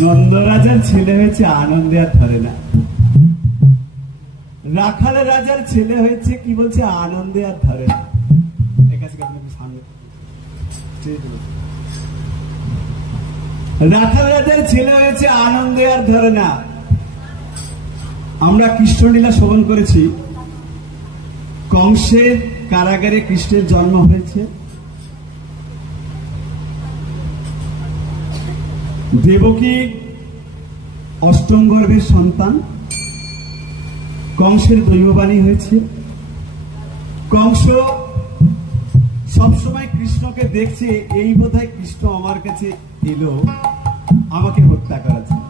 নন্দরাজার ছেলে হয়েছে আনন্দে আর ধরে না, রাখাল রাজার ছেলে হয়েছে কি বলছে আনন্দে আর ধরে না। রাখাল রাজার ছেলে হয়েছে আনন্দে আর ধরে না। আমরা কৃষ্ণলীলা শ্রবণ করেছি, কংসের কারাগারে কৃষ্ণের জন্ম হয়েছে, দেবকী অষ্টম গর্ভের সন্তান, কংসের দৈববাণী হয়েছে। কংস সবসময় কৃষ্ণকে দেখছে, এই বোধহয় কৃষ্ণ আমার কাছে এলো আমাকে হত্যা করার জন্য।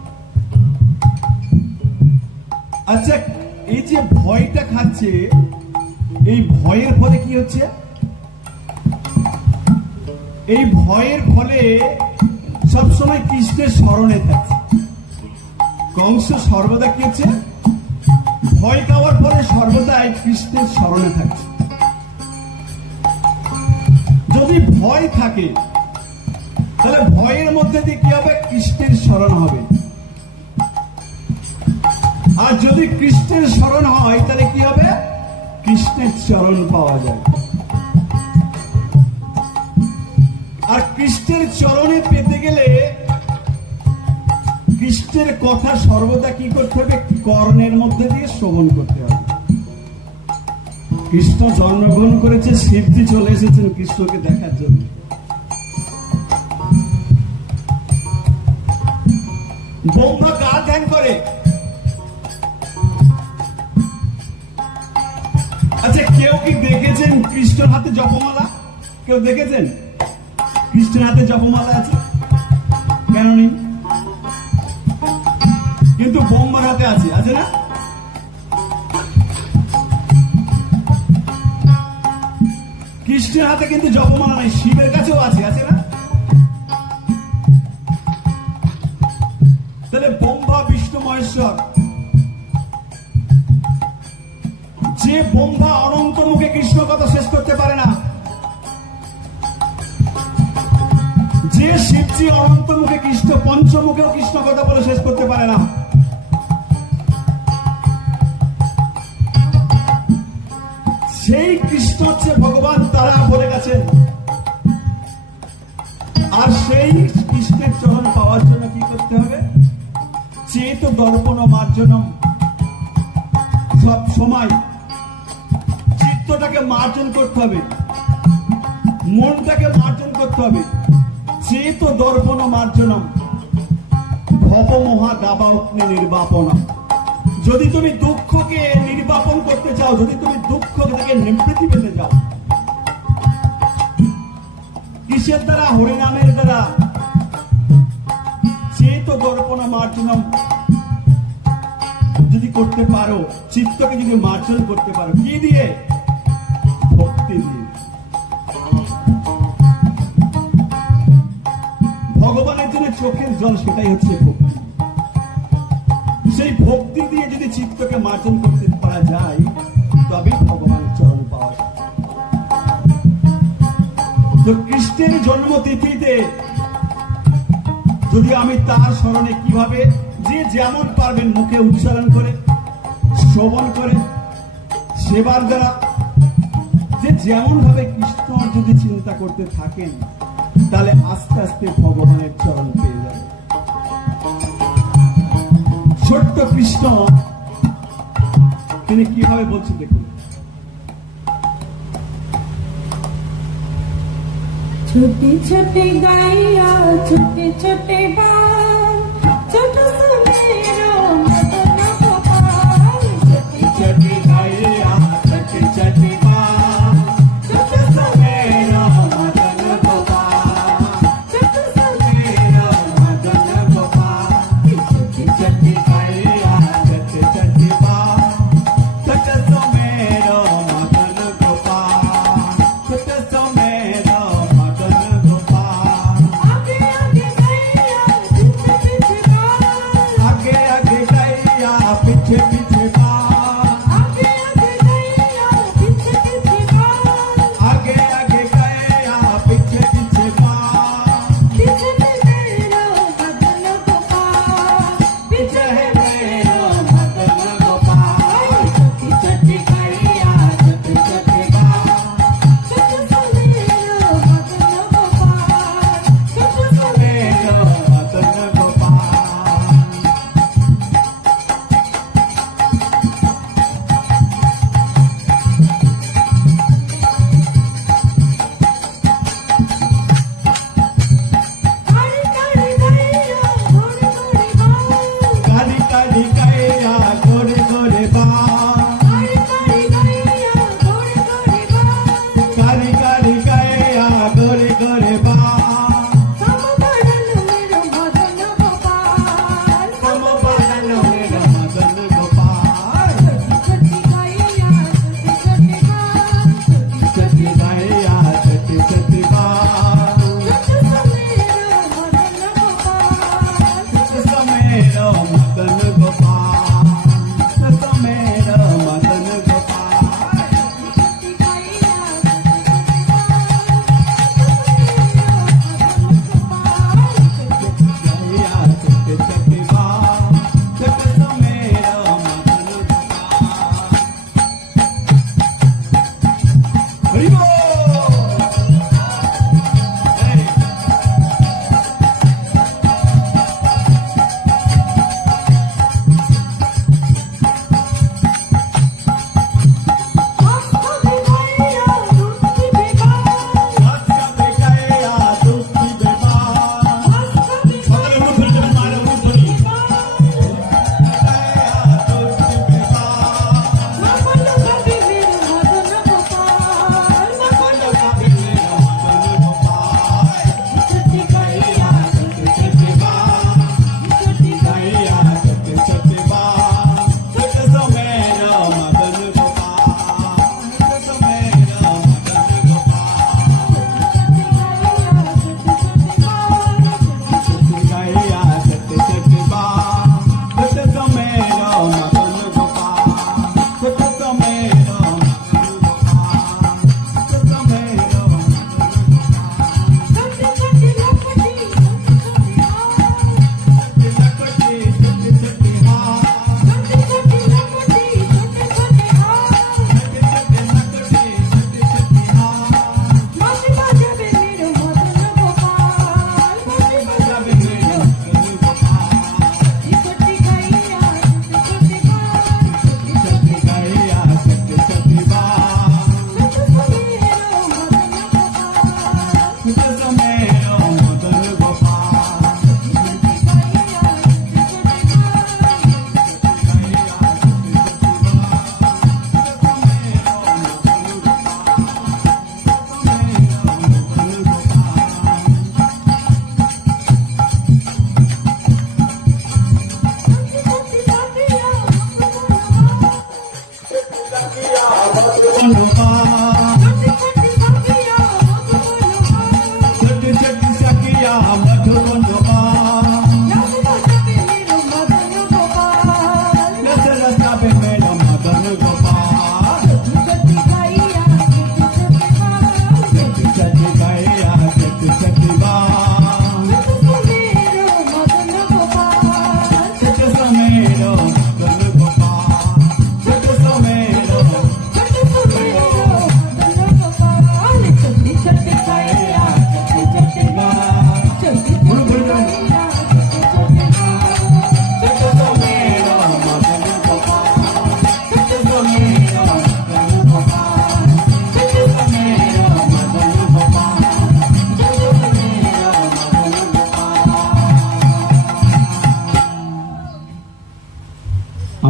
আচ্ছা, এই যে ভয়টা খাচ্ছে, এই ভয়ের ফলে কি হচ্ছে? এই ভয়ের ফলে সবসময় কৃষ্ণের স্মরণে থাকছে। কংস সর্বদা কি হচ্ছে? ভয় খাওয়ার পরে সর্বদাই কৃষ্ণের স্মরণে থাকছে। যদি ভয় থাকে তাহলে ভয়ের মধ্যে দিয়ে কি হবে? কৃষ্ণের স্মরণ হবে। আর যদি কৃষ্ণের স্মরণ হয় তাহলে কি হবে? কৃষ্ণের চরণ পাওয়া যায়। আর কৃষ্ণের চরণে পেতে গেলে কৃষ্ণের কথা সর্বদা কি করতে হবে? কর্ণের মধ্যে দিয়ে শ্রবণ করতে হবে। কৃষ্ণ জন্মগ্রহণ করেছে, শিবজি চলে এসেছেন কৃষ্ণকে দেখার জন্য। ব্রহ্মা কার ধ্যান করে? আচ্ছা, কেউ কি দেখেছেন কৃষ্ণের হাতে জপমালা? কেউ দেখেছেন কৃষ্ণের হাতে জপমালা আছে? কেন নেই? কিন্তু ব্রহ্মার হাতে আছে, আছে না? কৃষ্ণের হাতে কিন্তু জপমালা নাই, শিবের কাছেও আছে, আছে না? তাহলে ব্রহ্মা বিষ্ণু মহেশ্বর, যে ব্রহ্মা অনন্ত মুখে কৃষ্ণ কথা শেষ করতে পারে না, যে শিবজি অনন্ত মুখে কৃষ্ণ পঞ্চমুখেও কৃষ্ণ কথা বলে শেষ করতে পারে না, সেই কৃষ্ণ হচ্ছে ভগবান, তারা বলে গেছেন। আর সেই কৃষ্ণের চরণ পাওয়ার জন্য কি করতে হবে? চেত দর্পণ মার্জনম, সব সময় চিত্তটাকে মার্জন করতে হবে, মনটাকে মার্জন করতে হবে। চেত দর্পণ মার্জনম ভব মহা গাবা অগ্নি নির্বাপনম। যদি তুমি দুঃখকে নির্বাপন করতে চাও, যদি তুমি দুঃখ থেকে নিবৃত্তি পেতে চাও, কিসের দ্বারা? হরিনামের দ্বারা। চেত দর্পণ মার্জনম যদি করতে পারো, চিত্তকে যদি মার্জন করতে পারো, কি দিয়ে? ভক্তি দিয়ে। ভগবানের জন্য চোখের জল, সেটাই হচ্ছে ভক্তি। সেই ভক্তি দিয়ে যদি চিত্তকে মার্জন করতে পারা যায়, তবেই ভগবানের চরণ পাওয়া যায়। তো কৃষ্ণের জন্মতিথিতে যদি আমি তার স্মরণে কিভাবে, যে যেমন পারবেন মুখে উচ্চারণ করে, শ্রবণ করে, সেবার দ্বারা, যে যেমন ভাবে কৃষ্ণ যদি চিন্তা করতে থাকেন, তাহলে আস্তে আস্তে ভগবানের চরণ পেয়ে যাবে। ছোট্ট কৃষ্ণ তিনি কিভাবে বলছেন দেখুন। छोटे छोटे गाइया छोटे छोटे बाल, छोटा सा मेरा मदन गोपाल। छोटे छोटे गाइया छोटे छोटे बाल, छोटा सा मेरा मदन गोपाल। छोटा सा मेरा मदन गोपाल। छोटे छोटे गाइया छोटे छोटे बाल, छोटा सा मेरा मदन गोपाल, छोटा सा मेरा मदन गोपाल। आगे आगे गाइया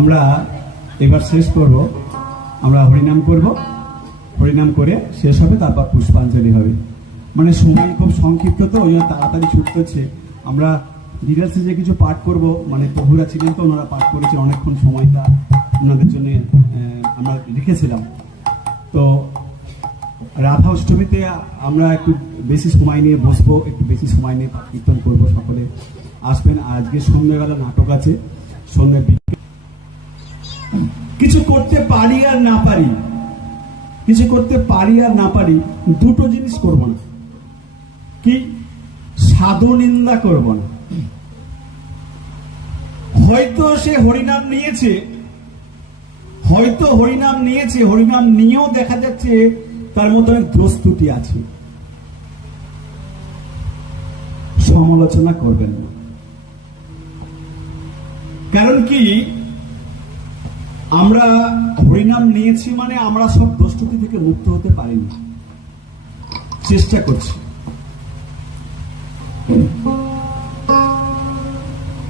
আমরা এবার শেষ করব, আমরা হরিনাম করব, হরিনাম করে শেষ হবে, তারপর পুষ্পাঞ্জলি হবে। মানে সময় খুব সংক্ষিপ্ত, তো ওই জন্য তাড়াতাড়ি ছুটতে হচ্ছে। আমরা ডিটেলসে যে কিছু পাঠ করব, মানে প্রভুরা ছিলেন তো ওনারা পাঠ করেছেন, অনেকক্ষণ সময়টা ওনাদের জন্য আমরা রেখেছিলাম। তো রাধা অষ্টমীতে আমরা একটু বেশি সময় নিয়ে বসবো, একটু বেশি সময় নিয়ে কীর্তন করবো, সকলে আসবেন। আজকে সন্ধ্যেবেলা নাটক আছে, সন্ধ্যে কিছু করতে পারি আর না পারি, কিছু করতে পারি আর না পারি, দুটো জিনিস করব না। কি? সাধু নিন্দা করব না। হয়তো সে হরিনাম নিয়েছে, হয়তো হরিনাম নিয়েছে, হরিনাম নিয়েও দেখা যাচ্ছে তার মধ্যে অনেক দোষ ত্রুটি আছে, সমালোচনা করবেন না। কারণ কি? আমরা হরিনাম নিয়েছি মানে আমরা সব দোষ ত্রুটি থেকে মুক্ত হতে পারিনি, চেষ্টা করছি।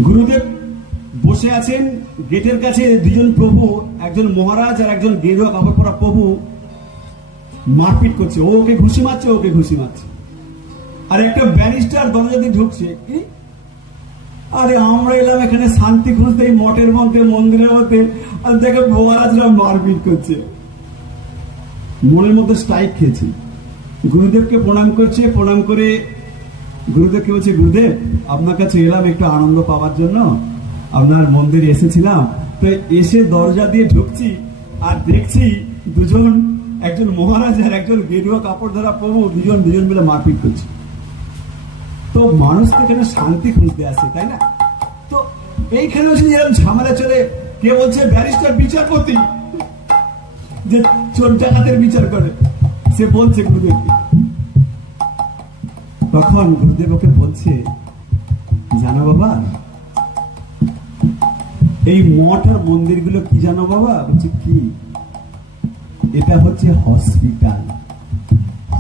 গুরুদেব বসে আছেন গেটের কাছে, দুজন প্রভু, একজন মহারাজ আর একজন গেরুয়া কাপড় পরা প্রভু মারপিট করছে। ও ওকে ঘুষি মারছে, ওকে ঘুষি মারছে। আর একটা ব্যারিস্টার দরজা দিয়ে ঢুকছে। কি? আরে আমরা এলাম এখানে শান্তি খুঁজতে, এই মঠের মধ্যে, মন্দিরের মধ্যে, আর দেখে মহারাজরা মারপিট করছে। মনের মধ্যে স্ট্রাইক খেয়েছে। গুরুদেবকে প্রণাম করছে, প্রণাম করে গুরুদেবকে বলছে, গুরুদেব আপনার কাছে এলাম একটু আনন্দ পাওয়ার জন্য, আপনার মন্দিরে এসেছিলাম, তো এসে দরজা দিয়ে ঢুকছি আর দেখছি দুজন, একজন মহারাজ আর একজন গেরুয়া কাপড় ধরা প্রভু, দুজন মিলে মারপিট করছে। তো মানুষ তো এখানে শান্তি খুঁজতে আসে, তাই না? তো এইখানে এরকম ঝামেলা চলে। কে বলছে ব্যারিস্টার বিচারপতি, যে চোর ডাকাতের বিচার করে, সে বলছে গুরুদেবকে। তখন গুরুদেব ওকে বলছে, জানো বাবা, এই মঠ আর মন্দিরগুলো কি জানো বাবা? বলছে কি? এটা হচ্ছে হসপিটাল,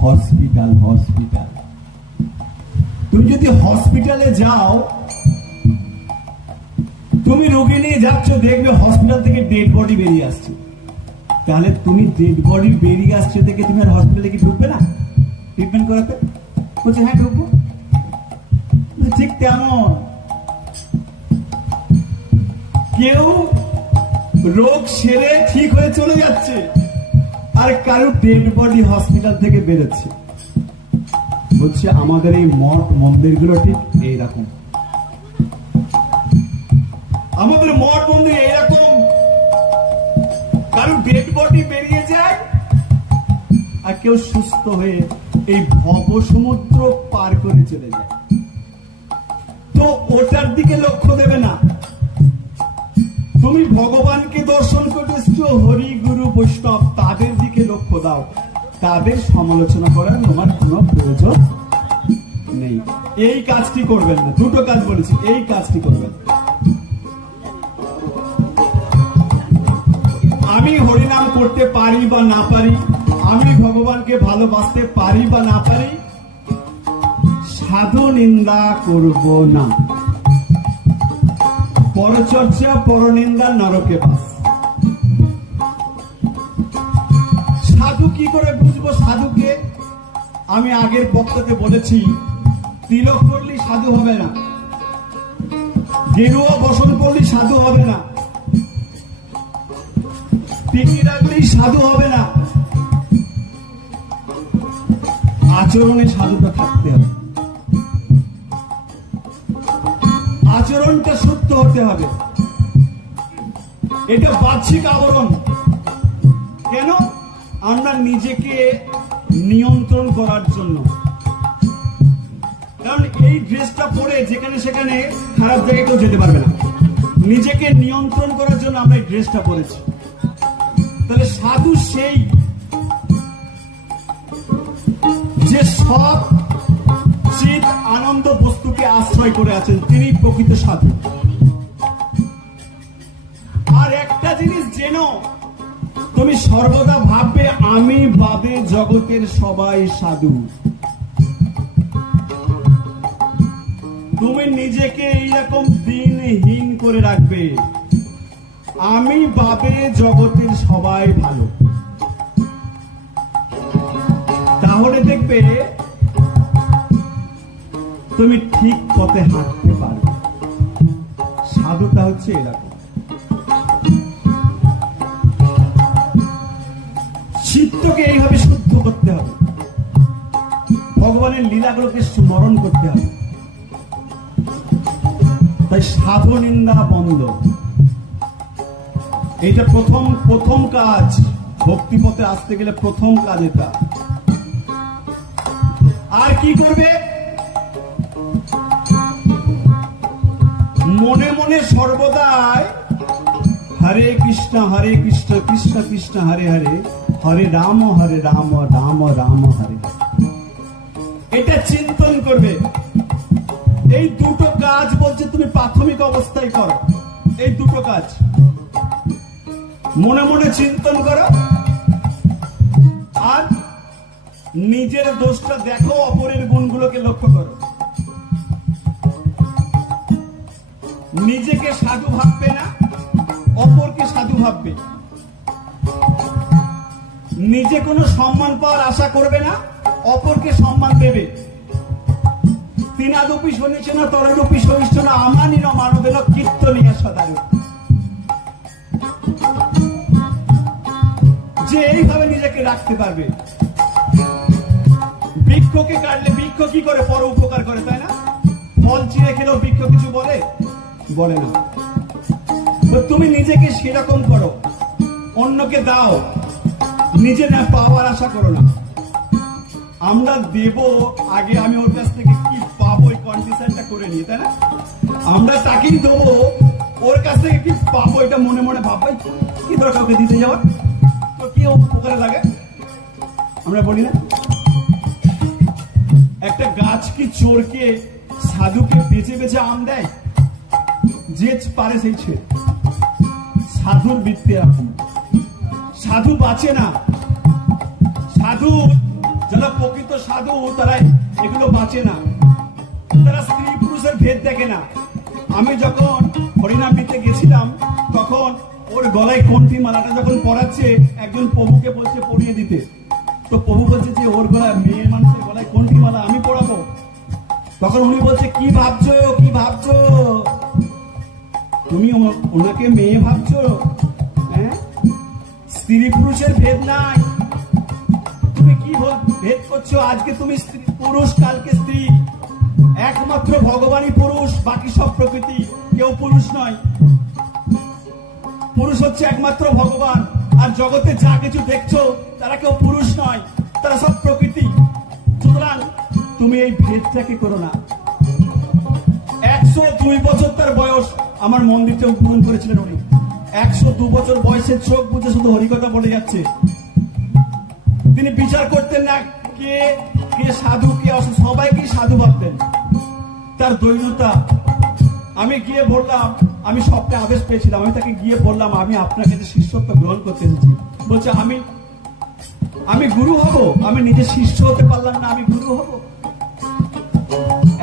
হসপিটাল, হসপিটাল। তুমি যদি হসপিটালে যাও, তুমি রোগী নিয়ে যাচ্ছ, দেখবে হসপিটাল থেকে ডেড বডি বেরিয়ে আসছে। তাহলে তুমি ডেড বডি বেরিয়ে আসছে দেখে তুমি আর হসপিটালে কি ঢুকবে না ট্রিটমেন্ট করাতে? বলছে হ্যাঁ ঢুকবো। ঠিক তেমন কেউ রোগ সেরে ঠিক হয়ে চলে যাচ্ছে, আর কারো ডেড বডি হসপিটাল থেকে বেরোচ্ছে। বলছে আমাদের এই মঠ মন্দিরগুলো ঠিক এইরকম, আমাদের মঠ মন্দির এইরকম, কারো ডেড বডি বেরিয়ে যায় আর কেউ সুস্থ হয়ে এই ভব সমুদ্র পার করে চলে যায়। তো ওটার দিকে লক্ষ্য দেবে না। তুমি ভগবানকে দর্শন করতে এসছো, হরি গুরু বৈষ্ণব, তাদের দিকে লক্ষ্য দাও। তাদের সমালোচনা করার তোমার কোনো প্রয়োজন নেই। এই কাজটি করবেন না। দুটো কাজ বলেছি, এই কাজটি করবেন। আমি হরিনাম করতে পারি বা না পারি, আমি ভগবানকে ভালোবাসতে পারি বা না পারি, সাধু নিন্দা করব না। পরচর্চা পরনিন্দা নরকে বাস। সাধু কি করে বুঝবো সাধুকে? আমি আগের বক্তব্যে বলেছি, তিলক করলেই সাধু হবে না, গেরুয়া বসন করলেই সাধু হবে না, টিকি রাখলেই সাধু হবে না। আচরণে সাধুতা থাকতে হবে, আচরণটা সত্য হতে হবে। এটা বাহ্যিক আবরণ। কেন? আমরা নিজেকে নিয়ন্ত্রণ করার জন্য। কারণ এই ড্রেসটা পরে যেখানে সেখানে খারাপ জায়গায় কেউ যেতে পারবে না। নিজেকে নিয়ন্ত্রণ করার জন্য আমরা এই ড্রেসটা পরেছি। তাহলে সাধু সেই যে সব চিত আনন্দ বস্তুকে আশ্রয় করে আছেন, তিনি প্রকৃত সাধু। আর একটা জিনিস জেন, তুমি সর্বদা ভাববে আমি বাদে জগতের সবাই সাধু। তুমি নিজেকে এইরকম দিনহীন করে রাখবে, আমি ভাবে জগতের সবাই ভালো, তাহলে দেখবে তুমি ঠিক পথে হাঁটতে পারবে। সাধুতা হচ্ছে এরকম, চিত্তকে এইভাবে শুদ্ধ করতে হবে, ভগবানের লীলাগুলোকে স্মরণ করতে হবে। তাই সাধু নিন্দা বন্ধ, এটা প্রথম কাজ। ভক্তিপথে আসতে গেলে প্রথম কাজ এটা। আর কি করবে? মনে মনে সর্বদাই হরে কৃষ্ণ কৃষ্ণ কৃষ্ণ হরে হরে, হরে রাম রাম রাম হরে। এটা চিন্তন করবে। এই দুটো কাজ বলছে তুমি প্রাথমিক অবস্থায় করো। এই দুটো কাজ মনে মনে চিন্তন করো, আর নিজের দোষটা দেখো, অপরের গুণগুলোকে লক্ষ্য করো। নিজেকে সাধু ভাববে না, অপরকে সাধু ভাববে। নিজে কোনো সম্মান পাওয়ার আশা করবে না, অপরকে সম্মান দেবে। তিনাদপি শুনেছে না, তরণপি সহিষ্ঠ না, আমানি ন মানবেন কীর্তনীয় সদারু। যে এইভাবে নিজেকে রাখতে পারবে। বৃক্ষকে কাটলে বৃক্ষ কি করে? পর উপকার করে, তাই না? ফল চিড়ে খেলেও বৃক্ষ কিছু বলে না। তুমি নিজেকে সেরকম করো, অন্যকে দাও, নিজে না পাওয়ার আশা করো না। আমরা দেব আগে, আমি ওর কাছ থেকে কি পাবো এই কন্ডিশনটা করে নিই, তাই না? আমরা তাকেই দেবো, ওর কাছ থেকে কি পাবো এটা মনে মনে ভাববাই। কি দরকার ওকে দিতে যাওয়ার? তো কি উপকারে লাগে আমরা বলি না? একটা গাছ কি চোরকে সাধুকে বেঁচে বেঁচে আম দেয়? যে পারে সেই ছেড়ে। সাধুর বৃত্তি এরকম, সাধু বাঁচে না। সাধু যারা প্রকৃত সাধু তারা এগুলো বাঁচে না। তারা স্ত্রী পুরুষের ভেদ দেখে না। আমি যখন হরিনাম দিতে গেছিলাম, তখন ওর গলায় কণ্ঠি মালাটা যখন পরাচ্ছে, একজন প্রভুকে বলছে পরিয়ে দিতে। তো প্রভু বলছে যে ওর গলায়, মেয়ে মানুষের গলায় কণ্ঠি মালা আমি পরাবো? তখন উনি বলছে কি ভাবছো, কি ভাবছো? তুমি ওনাকে মেয়ে ভাবছো? হ্যাঁ, স্ত্রী পুরুষের ভেদ নাই। তুমি কি ভেদ করছো? আজকে তুমি পুরুষ, কালকে স্ত্রী। একমাত্র ভগবানই পুরুষ, বাকি সব প্রকৃতি। কেউ পুরুষ নয়। পুরুষ হচ্ছে একমাত্র ভগবান। আর জগতে যা কিছু দেখছো তারা কেউ পুরুষ নয়, তারা সব প্রকৃতি। সুতরাং তুমি এই ভেদটাকে করো না। 102 বছর তার বয়স, আমার মন্দিরটা উদ্বোধন করেছিলেন উনি। 102 বছর বয়সে চোখ বুঝে শুধু হরিকথা বলে যাচ্ছে। তিনি বিচার করতেন না কে কে সাধু, কে অসাধু, সবাইকে সাধু ভাবতেন। তার দৈন্যতা। আমি গিয়ে বললাম, আমি সবটা আদেশ পেয়েছিলাম, আমি তাকে গিয়ে বললাম আমি আপনার কাছে শিষ্যত্ব গ্রহণ করতে এসেছি। বলছে আমি গুরু হব? আমি নিজে শিষ্য হতে পারলাম না, আমি গুরু হব?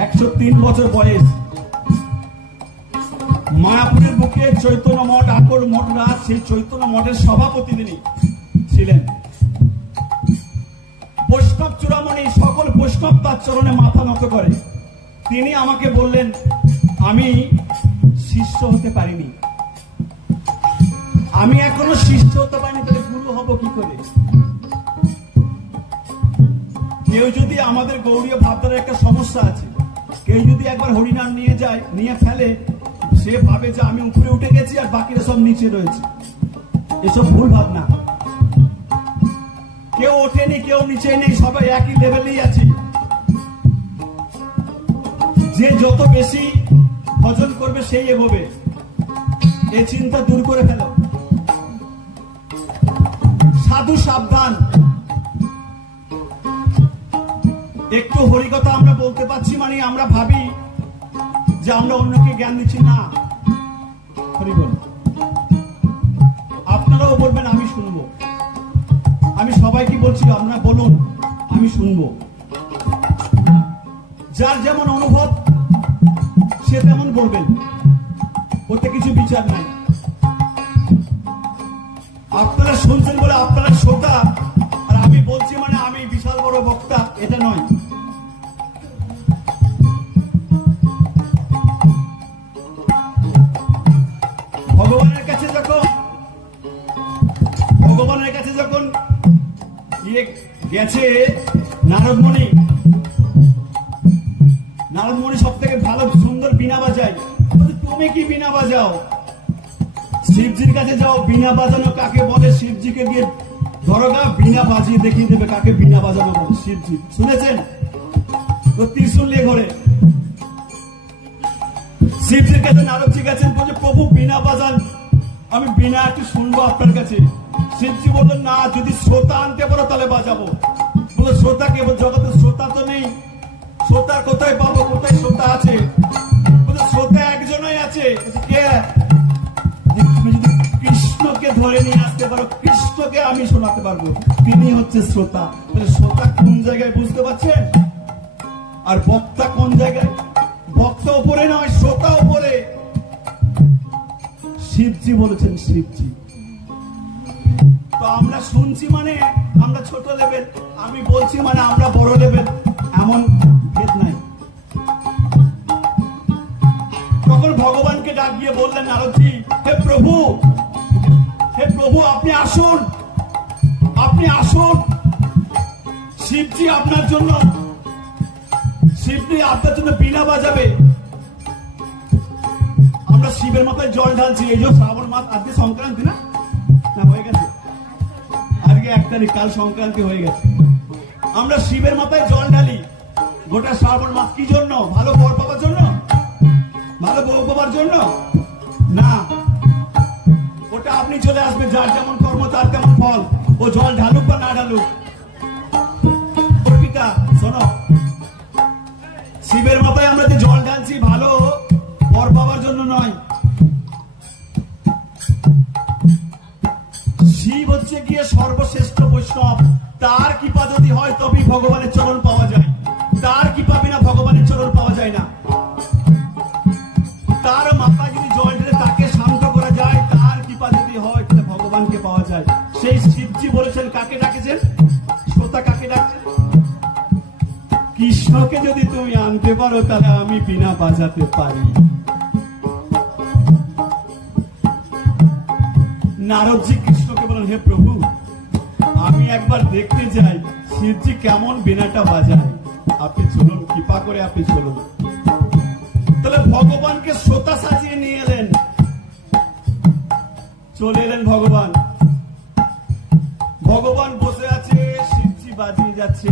103 বছর বয়স। মায়াপুরের বুকে চৈতন্য মঠ, আকর মঠ রাজ, সেই চৈতন্য মঠের সভাপতি তিনি ছিলেন। বৈষ্ণব চূড়ামণি, সকল বৈষ্ণব তার চরণে মাথা নত করে। তিনি আমাকে বললেন আমি শিষ্য হতে পারিনি, আমি এখনো শিষ্য হতে পারিনি, তাহলে গুরু হব কি করে? কেউ যদি, আমাদের গৌড়ীয় ভাবধারার একটা সমস্যা আছে, কেউ যদি একবার হরিনাম নিয়ে ফেলে, সে ভাবে যে আমি উপরে উঠে গেছি আর বাকিরা সব নিচে রয়েছে। এসব ভুল ভাবনা। কেউ ওঠেনি, কেউ নিচে নেই, সবাই একই লেভেলেই আছি। যে যত বেশি ভজন করবে সেই এগোবে। এই চিন্তা দূর করে ফেলো। সাধু সাবধান। একটু হরিকথা আমরা বলতে পারছি মানে আমরা ভাবি যে আমরা অন্যকে জ্ঞান দিচ্ছি না। হরি বল। আপনারাও বলবেন আমি শুনবো। আমি সবাইকে বলছি আপনারা বলুন, আমি শুনবো। যার যেমন অনুভব সে তেমন বলবেন, ওতে কিছু বিচার নাই। আপনারা শুনছেন বলে আপনারা শ্রোতা, আর আমি বলছি মানে আমি বিশাল বড় বক্তা, এটা নয়। ভগবানের কাছে যখন ইয়ে গেছে নারদমণি সব থেকে ভালো সুন্দর বীণা বাজায়। তুমি কি বীণা বাজাও? শিবজির কাছে যাও, বীণা বাজানো কাকে বলে শিবজিকে গিয়ে ধরোগা, বীণা বাজিয়ে দেখিয়ে দেবে কাকে বীণা বাজানো বলে শিবজি। শুনেছেন তো? ত্রিশূল নিয়ে ঘরে শিবজির কাছে নারদজি গেছেন, বলছে প্রভু বীণা বাজান, আমি বীণা একটু শুনবো আপনার কাছে। শিবজি বললেন না, যদি শ্রোতা আনতে পারো তাহলে বাজাবো। বলে শ্রোতা কে? জগতের শ্রোতা তো নেই। শ্রোতা কোথায় পাবো? কোথায় শ্রোতা আছে? বলে শ্রোতা একজনই আছে। কে? তুমি যদি কৃষ্ণকে ধরে নিয়ে আসতে পারো, কৃষ্ণকে আমি শোনাতে পারবো, তিনি হচ্ছে শ্রোতা। তাহলে শ্রোতা কোন জায়গায় বুঝতে পারছেন? আর বক্তা কোন জায়গায়? বক্তা উপরে নয়, শ্রোতা উপরে। শিবজি বলেছেন, শিবজি। তো আমরা শুনছি মানে আমরা ছোট লেভেল, আমি বলছি মানে আমরা বড় লেভেল, এমন ভেদ নাই। তখন ভগবানকে ডাক দিয়ে বললেন নারদজি, হে প্রভু আপনি আসুন, আপনি আসুন। শিবজি আপনার জন্য বীণা বাজাবে। আমরা শিবের মাথায় জল ঢালছি, এই যে শ্রাবণ মাস, আজকে সংক্রান্তি না হয়ে গেছে, আজকে 1 তারিখ, কাল সংক্রান্তি হয়ে গেছে। আমরা শিবের মাথায় জল ঢালি গোটা শ্রাবণ মাস। কি জন্য? ভালো বর পাবার জন্য? ভালো বউ পাবার জন্য না। ওটা আপনি চলে আসবে, যার যেমন কর্ম তার তেমন ফল। ও জল ঢালুক বা না ঢালুক। অর্পিতা শোনো, শিবের মাথায় আমরা যে জল ঢালছি ভালো বর পাবার জন্য নয়। শিব হচ্ছে গিয়ে সর্বশ্রেষ্ঠ বৈষ্ণব, তার কৃপা যদি হয় তবেই ভগবানের চরণ পাওয়া যায়। তার কৃপা বিনা ভগবানের চরণ পাওয়া যায় না। তার মাথায় যদি জল ঢেলে তাকে শান্ত করা যায়, তার কৃপা যদি হয় তাহলে ভগবানকে পাওয়া যায়। সেই শিবজি বলেছেন, কাকে ডাকেছেন? শ্রোতা কাকে ডাকছেন? কৃষ্ণকে যদি তুমি আনতে পারো তাহলে আমি বীণা বাজাতে পারি। নারদজি কৃষ্ণকে বলেন, হে প্রভু আমি একবার দেখতে চাই শিবজি কেমন বীণাটা বাজায়, আপনি চলুন, কৃপা করে আপনি চলুন। তাহলে ভগবানকে শ্রোতা সাজিয়ে নিয়ে এলেন, চলে এলেন ভগবান। ভগবান বসে আছে, শিবজি বাজিয়ে যাচ্ছে,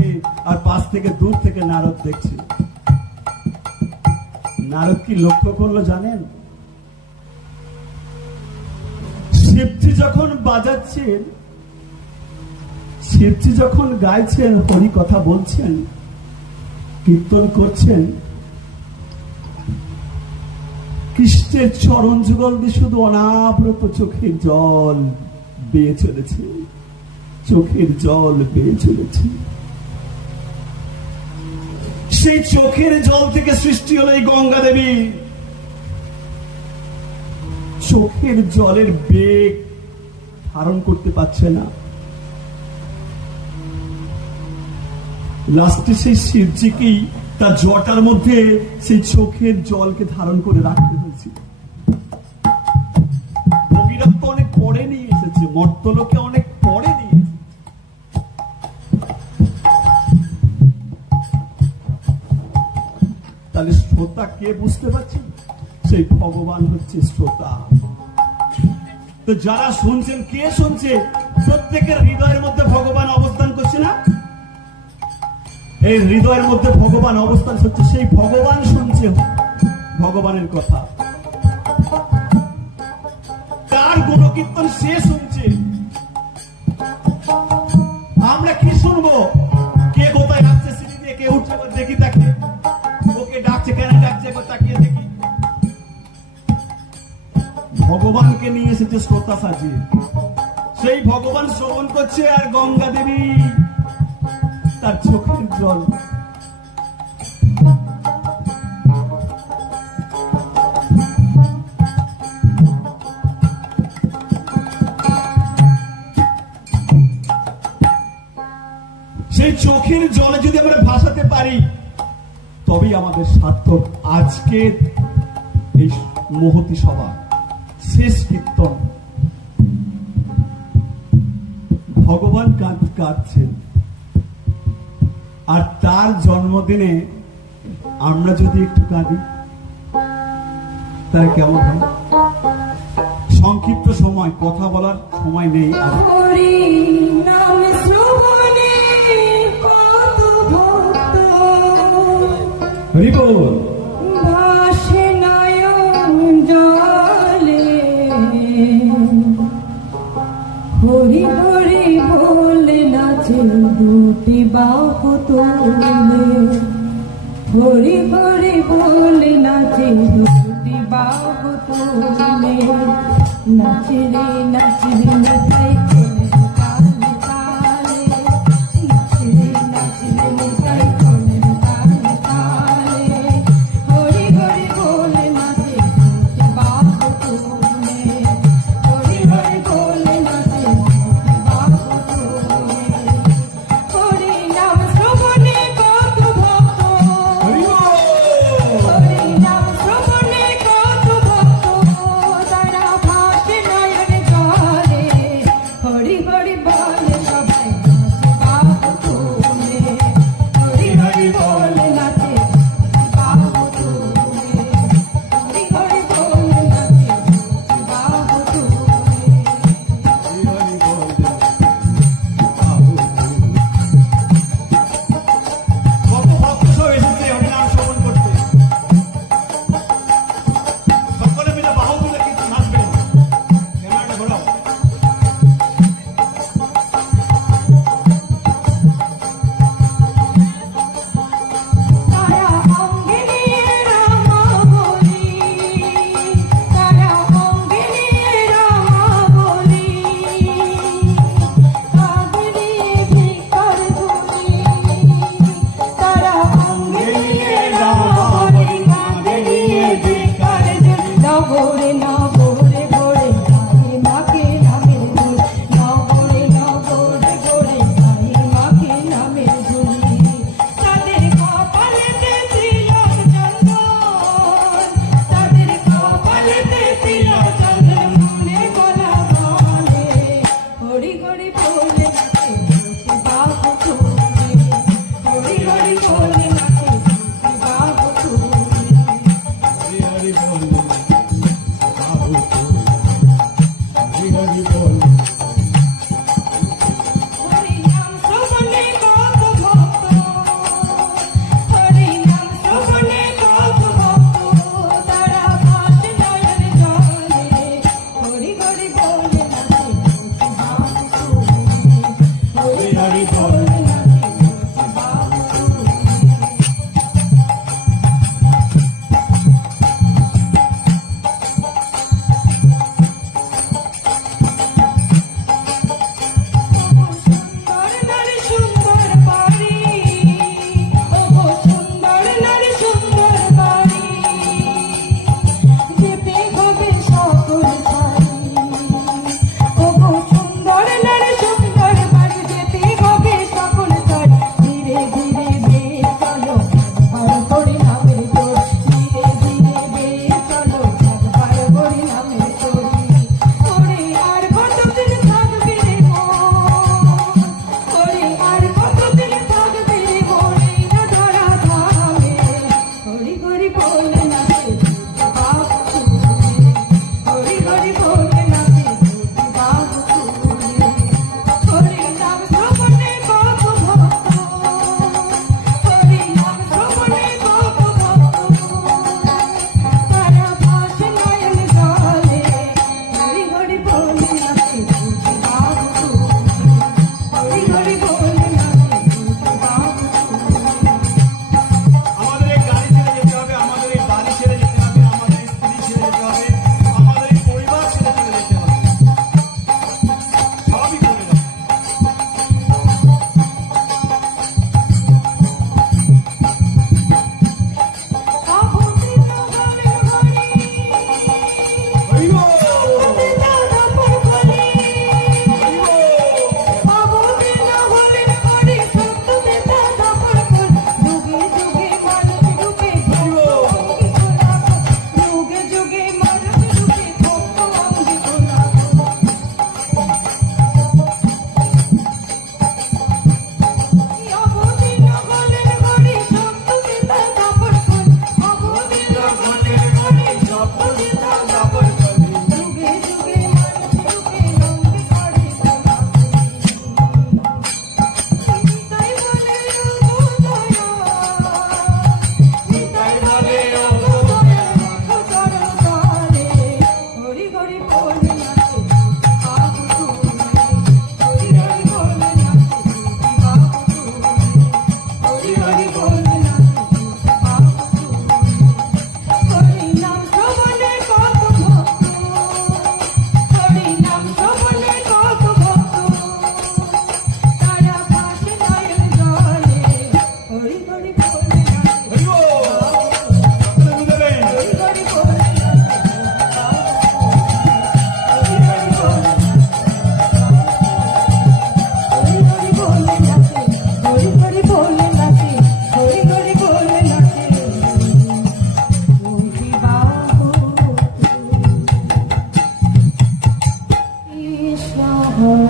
আর পাশ থেকে দূর থেকে নারদ দেখছে। নারদ কি লক্ষ্য করলো জানেন? শিবজি যখন বাজাচ্ছেন, শিবজি যখন গাইছেন, হরি কথা বলছেন, কীর্তন করছেন, কৃষ্ণের চরণ যুগল দিয়ে শুধু অনাবরত চোখের জল বেয়ে চলেছে, চোখের জল বেয়ে চলেছে। সেই চোখের জল থেকে সৃষ্টি হলো এই গঙ্গা দেবী। চোখের জলের বেগ ধারণ করতে পারছে না। লাস্টে সেই শিবজিকেই তার জটার মধ্যে সেই চোখের জলকে ধারণ করে রাখতে হয়েছিল। ভগীরথ তো অনেক পরে নিয়ে এসেছে, মর্তলোকে অনেক পরে নিয়ে এসেছে। তাহলে শ্রোতা কে বুঝতে পারছেন? সেই ভগবান হচ্ছে শ্রোতা। তো যারা শুনছেন, কে শুনছে? প্রত্যেকের হৃদয়ের মধ্যে ভগবান অবস্থান করছে না? এই হৃদয়ের মধ্যে ভগবান অবস্থান করছে, সেই ভগবান শুনছে ভগবানের কথা। তার গুণকীর্তন সে শুনছে। আমরা কি শুনবো? কে কোথায় আসছে সিঁড়ি দিয়ে, কে উঠছে, দেখি তাকে, ওকে ডাকছে, কেন ডাকছে, তাকিয়ে দেখি। ভগবানকে নিয়ে এসেছে শ্রোতা সাজিয়ে। সেই ভগবান শ্রবণ করছে, আর গঙ্গা দেবী তার চোখের জল। চোখের জলে যদি আমরা ভাসাতে পারি তবেই আমাদের সার্থক। আজকের এই মহতী সভা শেষ কীর্তন ভগবান কাঁদছেন, আর তার জন্মদিনে আমরা যদি একটু কাঁদি তাহলে কেমন হয়? সংক্ষিপ্ত সময়, কথা বলার সময় নেই। হরি নাম শ্রবণে কত ভক্ত হরি বল। ভাসে নয়ন জলে, হরি হরি বলে নাচে দুটি বাহু তোলে, হরি হরি বলে নাচে দুটি বাহু তোলে, নাচে রে নিতাই কোলে তালে তালে, নাচে রে নিতাই কোলে তালে তালে, হরি হরি বলে নাচে দুটি বাহু তোলে, হরি হরি বলে নাচে দুটি বাহু তোলে, হরি নাম শ্রবণে কত ভক্ত, হরি বল। হরি নাম শ্রবণে কত ভক্ত, তারা ভাসে নয়ন জলে,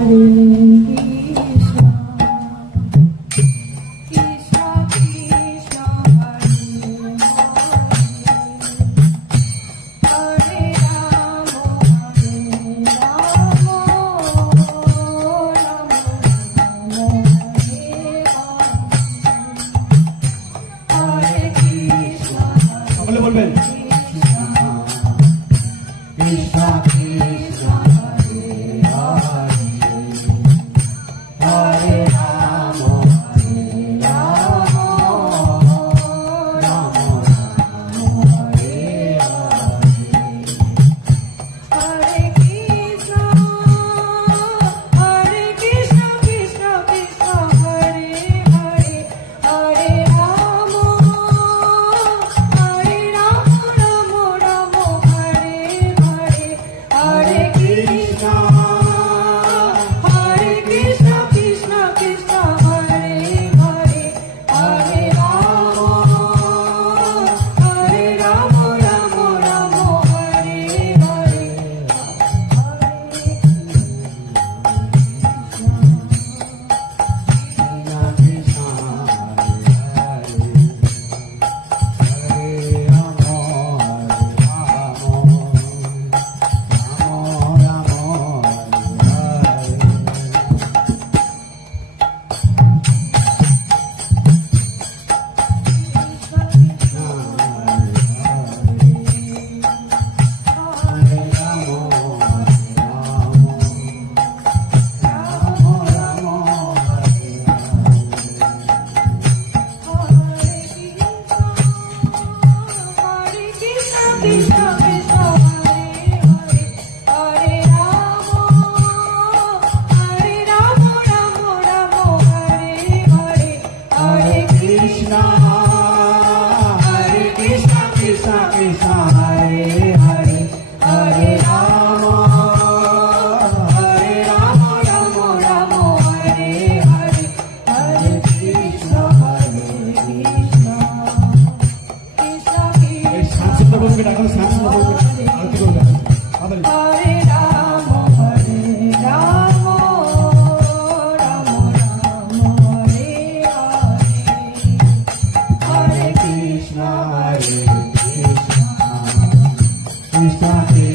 Hare Krishna, Krishna Krishna, Hare Rama, Hare Krishna, সকলে বলবেন কৃষ্ণ কৃষ্ণ হরে হরে হরে রাম রাম রাম হরে Hare Krishna, Hare Krishna, Krishna Krishna, Hare Hare, Hare Rama, Hare Rama, Rama Rama, Hare Hare, Hare Krishna, Hare Krishna, Krishna Krishna, Hare Hare, Hare Rama, Hare Rama, Rama Rama, Hare Hare. Krishna, Hare Krishna, Krishna Krishna, Hare Hare, Hare Rama, Hare Rama, Rama Rama, Hare Hare, Hare Krishna, Hare Krishna. এই শান্ততা বলবে না, এখন শান্ততা বলবে আরতি করবে আবার Hare Rama, Hare Rama, Rama Rama, Hare Hare, Hare Krishna, Hare Krishna, Krishna Krishna.